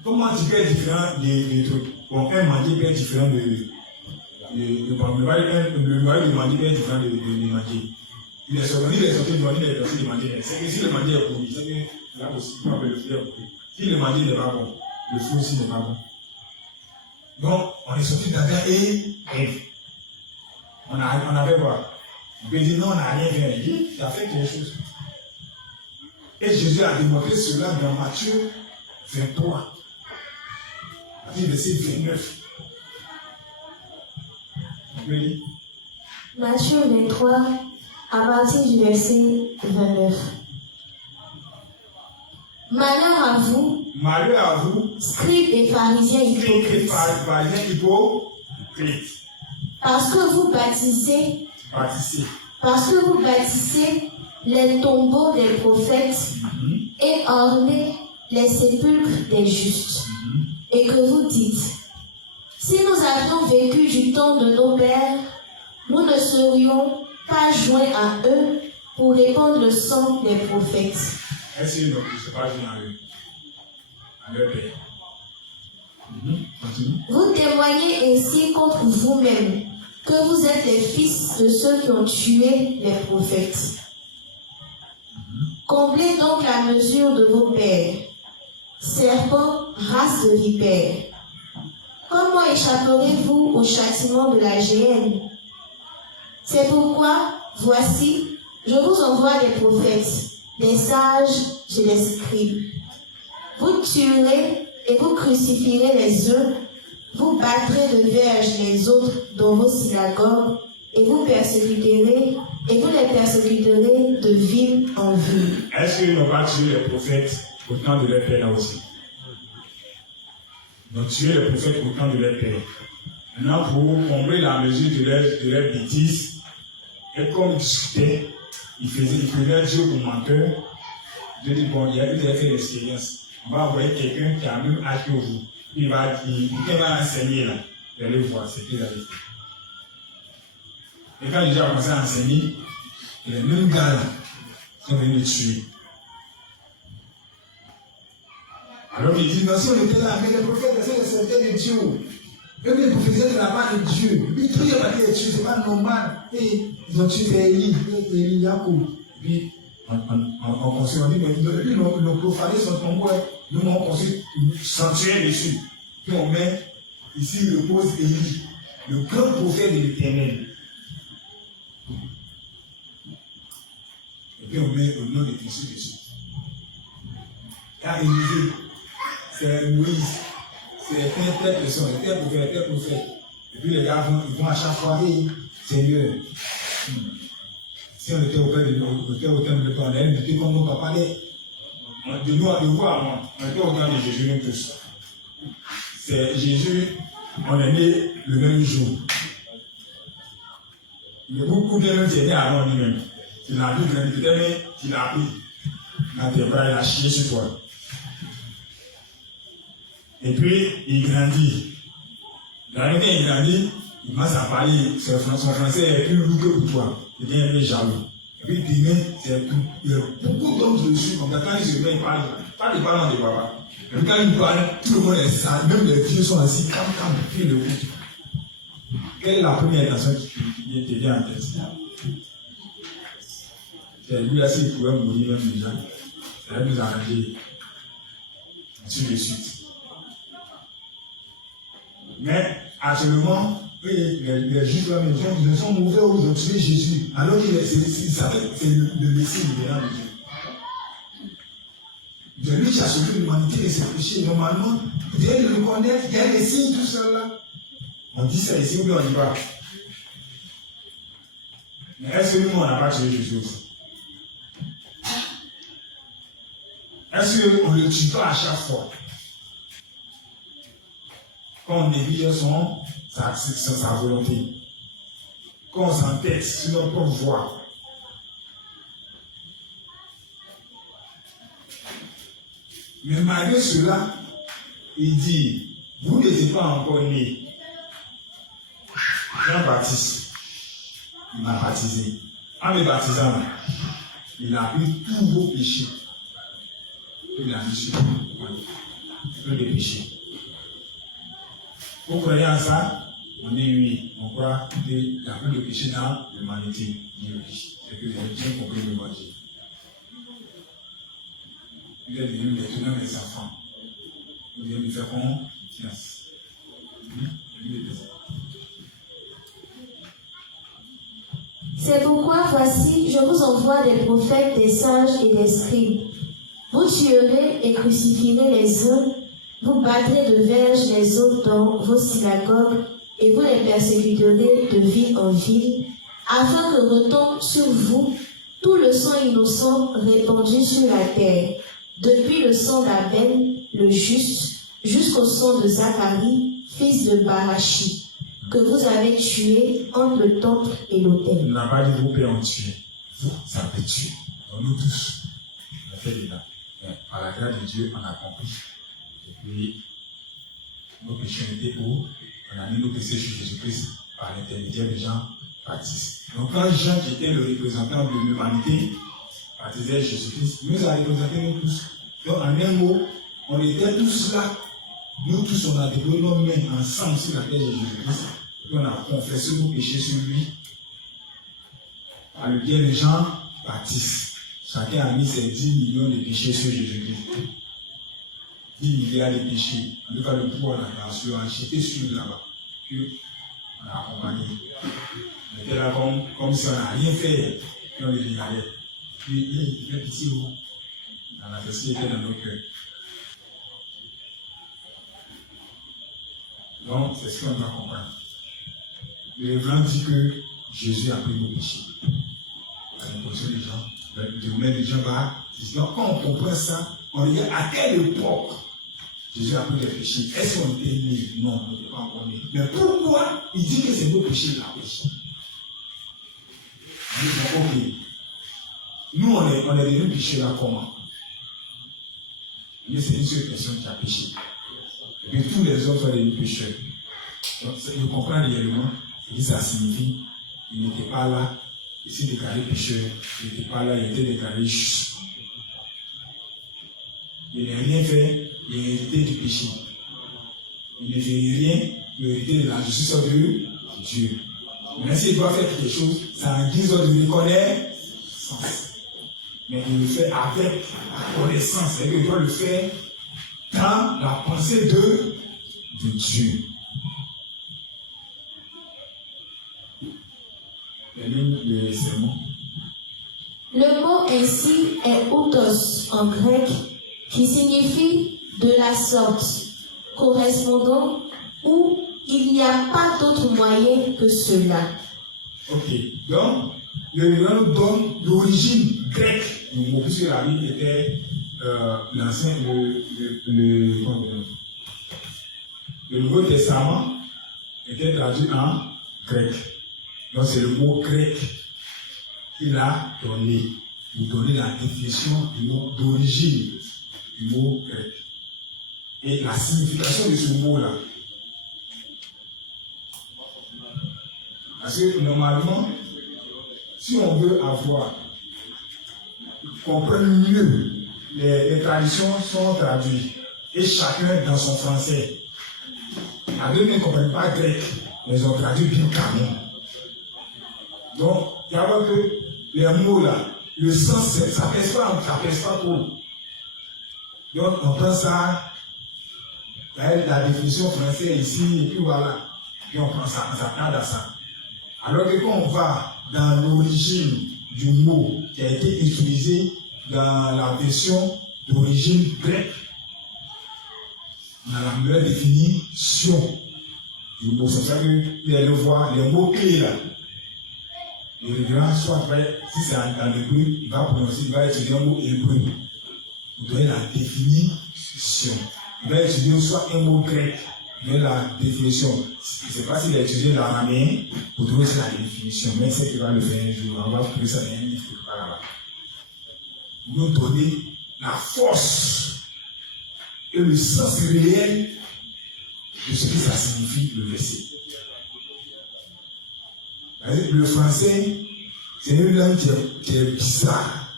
Comment tu peux être différent des trucs? Bon, un mendier peut être différent le mari de mendier peut être différent de mendier. Il est sorti du mendier, il est sorti du mendier. C'est que si le mendier est pourri, c'est que là aussi, on peut le faire pourri. Si le mendier n'est pas bon, le feu aussi n'est pas bon. Donc, on est sorti d'Adam et Ève. On avait quoi? On peut dire non, on n'a rien fait. Il dit, tu as fait quelque chose. Et Jésus a démontré cela dans Matthieu 23. Verset 29. Matthieu 23, à partir du verset 29. Malheur à vous, scribes et pharisiens hypocrites. Parce que vous baptisez les tombeaux des prophètes et ornez les sépulcres des justes. Et que vous dites, si nous avions vécu du temps de nos pères, nous ne serions pas joints à eux pour répandre le sang des prophètes. Est-ce que nous ne sommes pas joints à eux? À leur père. Vous témoignez ainsi contre vous-même que vous êtes les fils de ceux qui ont tué les prophètes. Comblez donc la mesure de vos pères. Serpents, race de vipères. Comment échapperez-vous au châtiment de la géhenne? C'est pourquoi, voici, je vous envoie des prophètes, des sages et des scribes. Vous tuerez et vous crucifierez les uns, vous battrez de verges les autres dans vos synagogues, et vous les persécuterez de ville en ville. Est-ce qu'ils n'ont pas tué les prophètes au temps de leur père là aussi? Donc tuer les prophètes au temps de leur père. Maintenant, pour combler la mesure de leur bêtise, et comme ils discutaient, ils prenaient Dieu pour menteur. Dieu dit, bon, il y a eu des fait l'expérience. On va envoyer quelqu'un qui a le même âge que vous. Il va enseigner là. Vous allez voir, c'est qu'il a fait. Et quand il a commencé à enseigner, les mêmes gars là sont venus tuer. Alors il dit, non, si on était là, mais les prophètes, c'est les serviteurs de Dieu. Eux, les prophètes de la part de Dieu. Puis tout le monde a été tué, c'est pas normal. Et ils ont tué Élie, Jacob. Puis on construit, on dit, mais depuis nos profanés sont tombés, nous on construit une sanctuaire dessus. Puis on met, ici repose Élie, le grand prophète de l'Éternel. Et puis on met au nom de Christ dessus. Car Élisée, c'est Moïse, c'est tel personne, tel prophète. Et puis les gars vont à chaque fois, hey, Seigneur, si on était au père de l'Éternel, on était comme nos papas, de nous à moi, on était au temps de Jésus, nous tous. C'est Jésus, on est né le même jour. Mais beaucoup de gens qui étaient avant lui-même, il a vu peut-être qu'il a pris dans tes bras, il a chié sur toi. Et puis, il grandit. Quand il grandit, il commence à parler. Son français est plus lourd que pour toi. Il devient jaloux. Et puis, il dit, c'est tout. Il y a beaucoup d'hommes dessus. Comme quand il se met, il parle. Pas de parlant de papa. Et puis, quand il parle, tout le monde est sale. Même les vieux sont assis, calme, puis le écoute. Quelle est la première intention qui te vient en tête? C'est lui là, s'il pouvait mourir même déjà. Ça va nous arranger. Ainsi de suite. Mais actuellement, les juifs là, ils sont mauvais, ils ont tué Jésus. Alors que c'est le Messie libéral de Dieu. Dieu lui qui a sauvé l'humanité et ses péchés. Normalement, il devait le reconnaître, il y a des signes, tout ça là. On dit ça ici, ou bien on y va. Mais est-ce que nous, on n'a pas tué Jésus aussi? Est-ce qu'on ne le tue pas à chaque fois? Quand on néglige sa volonté, quand on s'entête sur notre propre voie, mais malgré cela, il dit, vous n'êtes pas encore nés, Jean-Baptiste, il m'a baptisé. En me baptisant, il a pris tous vos péchés. Il a mis sur tous les péchés. Vous croyez en ça? On est oui. On croit qu'il n'y a plus de péché dans l'humanité. C'est que les gens ont compris l'évangile. Vous êtes venus maintenant mes enfants. Vous devez me faire confiance. C'est pourquoi, voici, je vous envoie des prophètes, des sages et des scribes. Vous tuerez et crucifierez les uns, vous battrez de verges les autres dans vos synagogues, et vous les persécuterez de ville en ville, afin que retombe sur vous tout le sang innocent répandu sur la terre, depuis le sang d'Abel, le juste, jusqu'au sang de Zacharie, fils de Barachi, que vous avez tué entre le temple et l'autel. Il n'a pas dit vos pères ont tué. Vous avez tué. Donc nous tous, on a fait des dents. Par la grâce de Dieu, on a compris. Et puis, nos péchés étaient hauts. On a mis nos péchés sur Jésus-Christ par l'intermédiaire de Jean-Baptiste. Donc quand Jean, qui était le représentant de l'humanité, baptisait Jésus-Christ, nous a représenté nous tous. Donc en un mot, on était tous là. Nous tous, on a déposé nos mains ensemble sur la tête de Jésus-Christ. Et on a confessé nos péchés sur lui. Par le biais de Jean-Baptiste. Chacun a mis ses 10 millions de péchés sur Jésus-Christ. 10 milliards de péchés. En tout cas, le pouvoir de la grâce, on a jeté sur lui là-bas. Puis, on a accompagné. On était là comme si on n'a rien fait. Puis, on les regardait. Puis, il fait pitié, on a fait ce qui était dans nos cœurs. Donc, c'est ce qu'on doit comprendre. Le révérend dit que Jésus a pris nos péchés. À l'impression des gens. De mettre les gens baptisés. Donc, quand on comprend ça, on regarde à quelle époque Jésus a pris les péchés. Est-ce qu'on était nés? Non, on n'était pas encore nés. Mais pourquoi il dit que c'est nos péchés la péché? Ok. Nous, on est devenus pécheurs comment? Mais c'est une seule personne qui a péché. Et puis tous les autres sont devenus pécheurs. Donc, je comprends réellement ce que ça signifie. Il n'était pas là. Il s'est déclaré pécheur, il n'était pas là, il était déclaré juste. Il n'a rien fait, il a hérité du péché. Il ne fait rien, il a hérité de la justice de Dieu. Mais s'il doit faire quelque chose, c'est en guise de reconnaissance. Mais il le fait avec la connaissance, c'est-à-dire qu'il doit le faire dans la pensée de Dieu. Le mot ainsi est outos en grec, qui signifie de la sorte, correspondant où il n'y a pas d'autre moyen que cela. Ok, donc le révérend nous donne l'origine grecque du mot, puisque la Bible était l'ancien, le Nouveau Testament était traduit en grec. Donc c'est le mot grec qu'il a donné, pour donner la définition du mot d'origine du mot grec. Et la signification de ce mot-là. Parce que normalement, si on veut comprendre mieux, les traditions sont traduites, et chacun dans son français. À deux ne comprennent pas grec, mais ils ont traduit bien canon. Donc, il y a que les mots là, le sens, ça ne pèse pas trop. Donc, on prend ça, la définition française ici, et puis voilà. Puis on prend ça, on s'attend à ça. Alors que quand on va dans l'origine du mot qui a été utilisé dans la version d'origine grecque, on a la meilleure définition du mot. C'est ça que vous allez voir les mots clés là. Le révérend, soit si c'est en hébreu, il va prononcer, il va étudier un mot hébreu. Vous donnez la définition. Il va étudier soit un mot grec, vous donnez la définition. Je ne sais pas s'il a étudié l'araméen, vous donnez la définition. Mais c'est qu'il va le faire un jour. On va trouver ça dans un livre quelque part là-bas. Vous nous donnez la force et le sens réel de ce que ça signifie le verset. Le français, c'est une langue qui est bizarre.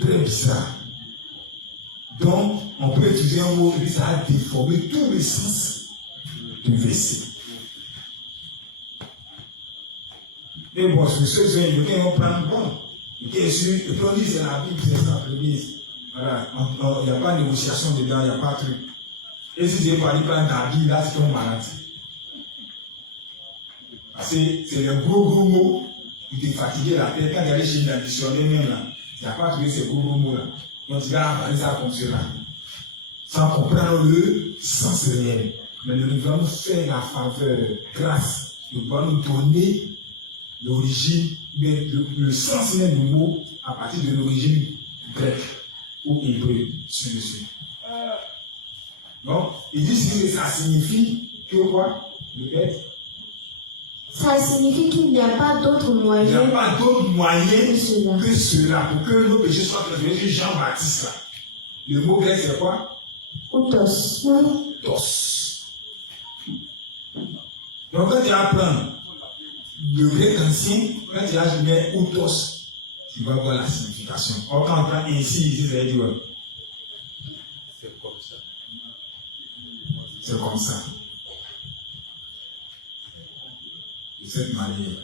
Très bizarre. Donc, on peut utiliser un mot et ça a déformé tous les sens du verset. Mais bon, sur ce, il y a un plan bon. Et sûr, et puis on dit c'est la Bible, c'est ça, l'église. Voilà, il n'y a pas de négociation dedans, il n'y a pas de truc. Et si c'est pas dans la Bible, là, c'est comme malade. Parce que c'est le gros mot qui te fatigué la tête. Quand il y a des chiens d'additionnés même là, il n'y a pas trouvé ces gros mots là. Donc tu vas avaler ça comme cela. Sans comprendre le sens réel. Mais nous devons faire la faveur, grâce. Nous devons nous donner l'origine, le sens même du mot à partir de l'origine grecque ou hébreu sur dessus. Donc, il dit que ça signifie que quoi? Le être. Ça signifie qu'il n'y a pas d'autre moyen. Il n'y a pas d'autre moyen que cela pour que nos péchés soient transférés. Jean-Baptiste là. Le mot grec c'est quoi? Outos. Outos. Donc quand tu apprends le grec ancien, quand tu as mis outos, tu vas voir la signification. Or quand on prend ainsi, ici, ça veut dire ouais. C'est comme ça. C'est comme ça. De cette manière.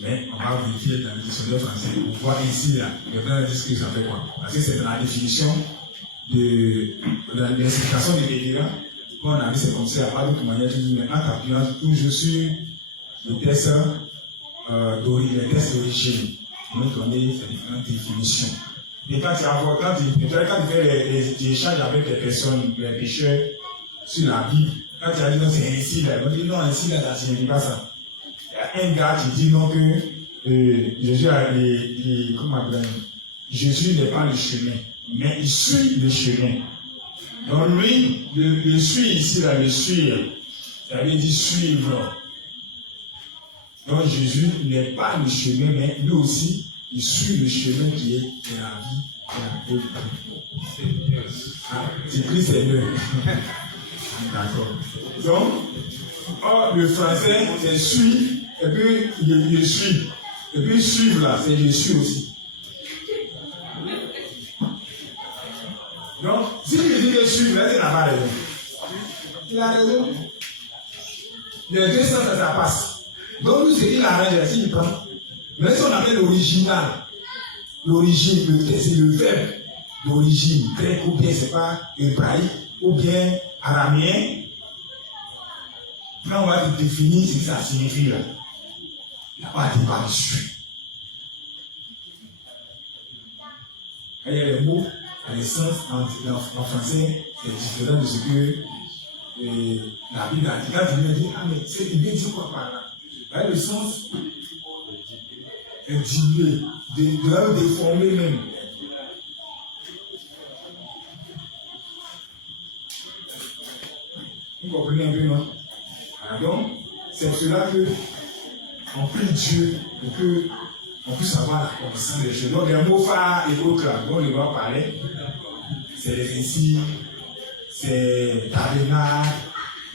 Mais on va vérifier dans le dictionnaire français pour voir ici, là, le plan dit ce que ça fait quoi. Parce que c'est dans la définition de l'explication des médias. Quand on a vu c'est comme ça, il n'y a pas d'autre manière de dire, mais en t'appuyant toujours sur le test d'origine, on va donner ces différentes définitions. Et quand tu fais les échanges avec les personnes, les pécheurs, sur la Bible, quand tu as dit non, c'est ainsi là, on dit non, ainsi là, ça ne signifie pas ça. Il y a un gars qui dit non que Jésus n'est pas le chemin, mais il suit le chemin. Donc lui, le suit ici, là, le suivre, ça veut dire suivre. Donc Jésus n'est pas le chemin, mais lui aussi, il suit le chemin qui est de la vie, de la vie. C'est Christ est mieux. D'accord. Donc, le français, c'est suit, et puis il suit. Et puis suivre là, c'est je suis aussi. Donc, si il dit que suivre, là, il n'a pas raison. Il a raison. Les deux sens, ça passe. Donc, nous, c'est qu'il arrange, s'il prend. Mais si on appelle l'original, l'origine, c'est le verbe d'origine, grec, ou bien c'est pas hébraïque, ou bien araméen, quand on va définir ce que ça signifie là, il n'y a pas de débat dessus. Il y a les mots, il y a les sens en français, c'est différent de ce que la Bible a dit. Quand il dit, ah mais il veut dire quoi par là? Il y a le sens dilué, de l'homme déformé même. Vous comprenez un peu, non? Donc, c'est cela que on prie Dieu pour qu'on puisse avoir la connaissance des choses. Donc, les mots phares et autres là, dont on va parler, c'est les insignes, c'est tabernacle,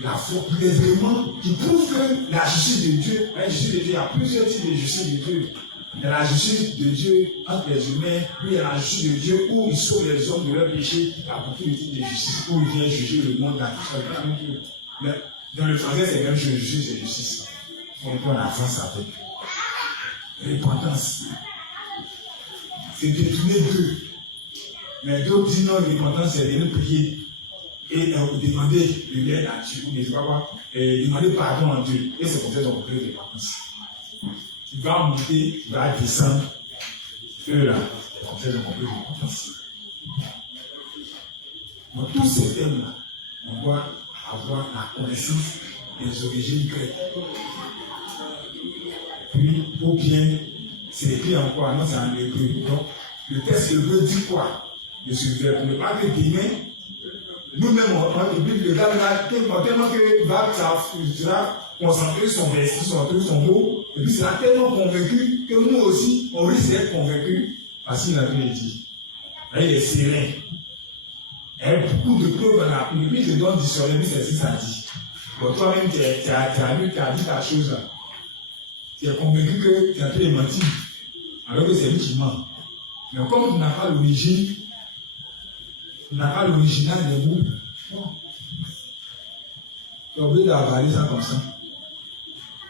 la foi, des éléments qui prouvent que la justice de Dieu, la justice de Dieu, il y a plusieurs types de justice de Dieu. Il y a la justice de Dieu entre les humains, puis il y a la justice de Dieu où il sauve les hommes de leur péché. Il y a beaucoup de types de justice où il vient juger le monde dans tout ça. Dans le français, c'est même justice et justice. Donc on avance avec repentance. C'est détourner d'eux. Mais d'autres disent non, repentance, c'est de nous prier et demander de l'aide à Dieu, et demander pardon à Dieu. Et c'est comme ça qu'on crée repentance. Tu vas monter, tu vas descendre. Eux là, c'est comme ça qu'on crée repentance. Dans tous ces thèmes-là, on doit avoir la connaissance des origines grecques. Puis, ou bien, c'est écrit en quoi? Non, c'est en hébreu. Donc, le texte hébreu dit quoi? Je suis vert. Pour ne pas que demain, nous-mêmes, on oublie le gars là, tellement que va concentrer son verset, son mot, et puis il sera tellement convaincu que nous aussi, on risque d'être convaincus parce qu'il a bien dit. Là, il est serein. Il y a beaucoup de preuves dans la Bible. Puis je donne dictionnaire, puis c'est ce que ça dit. Bon, toi-même, tu as dit ta chose là. Tu es convaincu que tu es en train de mentir, alors que c'est lui qui ment. Mais comme tu n'as pas l'origine, tu n'as pas l'original des mots, bon, tu es obligé d'avaler ça comme ça.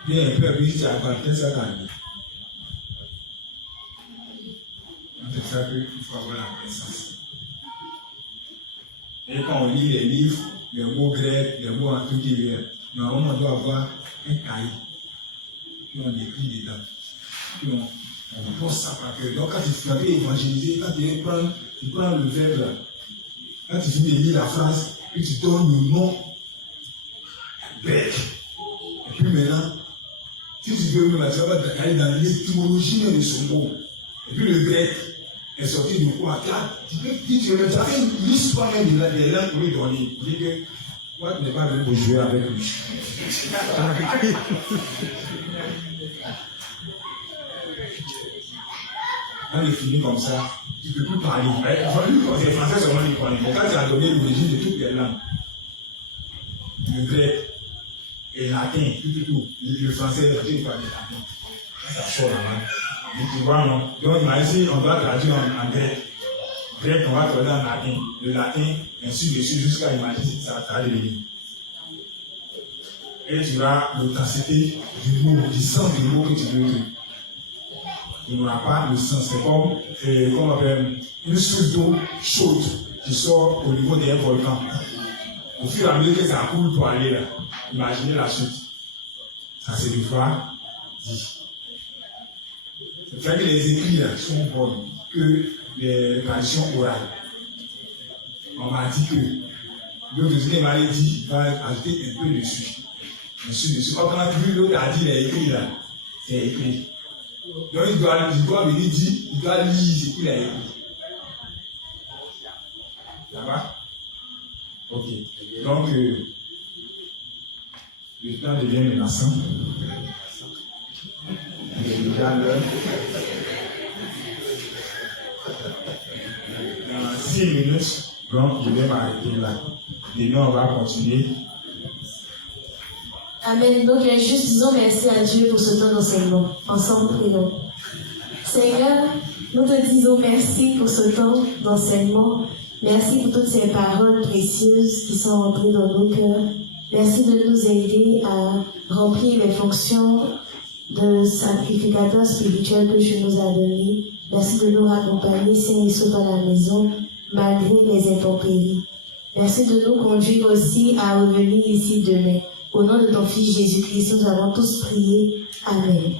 Bien un peu, puis si tu as ça dans lui. C'est ça qu'il faut avoir la connaissance. Et quand on lit les livres, les mots grecs, les mots en tout qui viennent, normalement on doit avoir un cahier. Puis on écrit dedans. Puis on pose ça par cœur. Donc quand tu vas évangéliser, quand tu prends le verbe là, quand tu finis de lire la phrase, puis tu donnes le nom grec. Et puis maintenant, si tu veux même, tu vas aller dans l'étymologie de ce mot. Et puis le grec est sorti de quoi? Tu as fait une liste toi-même des langues pour lui donner. Tu dis que moi, tu n'es pas venu pour jouer avec lui. Quand il finit comme ça, tu ne peux plus parler. Quand c'est français seulement, il connaît. Mais quand tu as donné l'origine de toutes les langues, le grec, et latin, tout. Le français, tu parles de latin. Ça sort là-bas. Tu vois, non? Donc, ici, on doit traduire en grec. Grec, on va traduire en latin. Le latin, ainsi de suite, jusqu'à imaginer si ça va devenir. Et tu auras l'authenticité du mot, du sens du mot que tu veux dire. Il n'aura pas le sens. C'est comme on appelle une source d'eau chaude qui sort au niveau d'un volcan. Au fur et à mesure que ça coule pour aller là, imaginez la suite. Ça c'est des fois dit. C'est vrai que les écrits là sont bonnes que les traditions orales. On m'a dit que l'autre qui m'a dit va ajouter un peu dessus. Dessus. Quand on a vu l'autre a dit les écrits là, c'est écrit. Donc il doit venir dire, il doit lire ce qu'il a écrit. Ça va? Ok. Donc, le temps devient menaçant. Il est déjà l'heure. Dans 6 minutes, donc je vais m'arrêter là. Demain, on va continuer. Amen. Donc, juste disons merci à Dieu pour ce temps d'enseignement. Ensemble, prions. Seigneur, nous te disons merci pour ce temps d'enseignement. Merci pour toutes ces paroles précieuses qui sont rentrées dans nos cœurs. Merci de nous aider à remplir les fonctions de sacrificateur spirituel que tu nous as donné. Merci de nous accompagner sains et saufs dans la maison, malgré les intempéries. Merci de nous conduire aussi à revenir ici demain. Au nom de ton Fils Jésus-Christ, nous avons tous prié. Amen.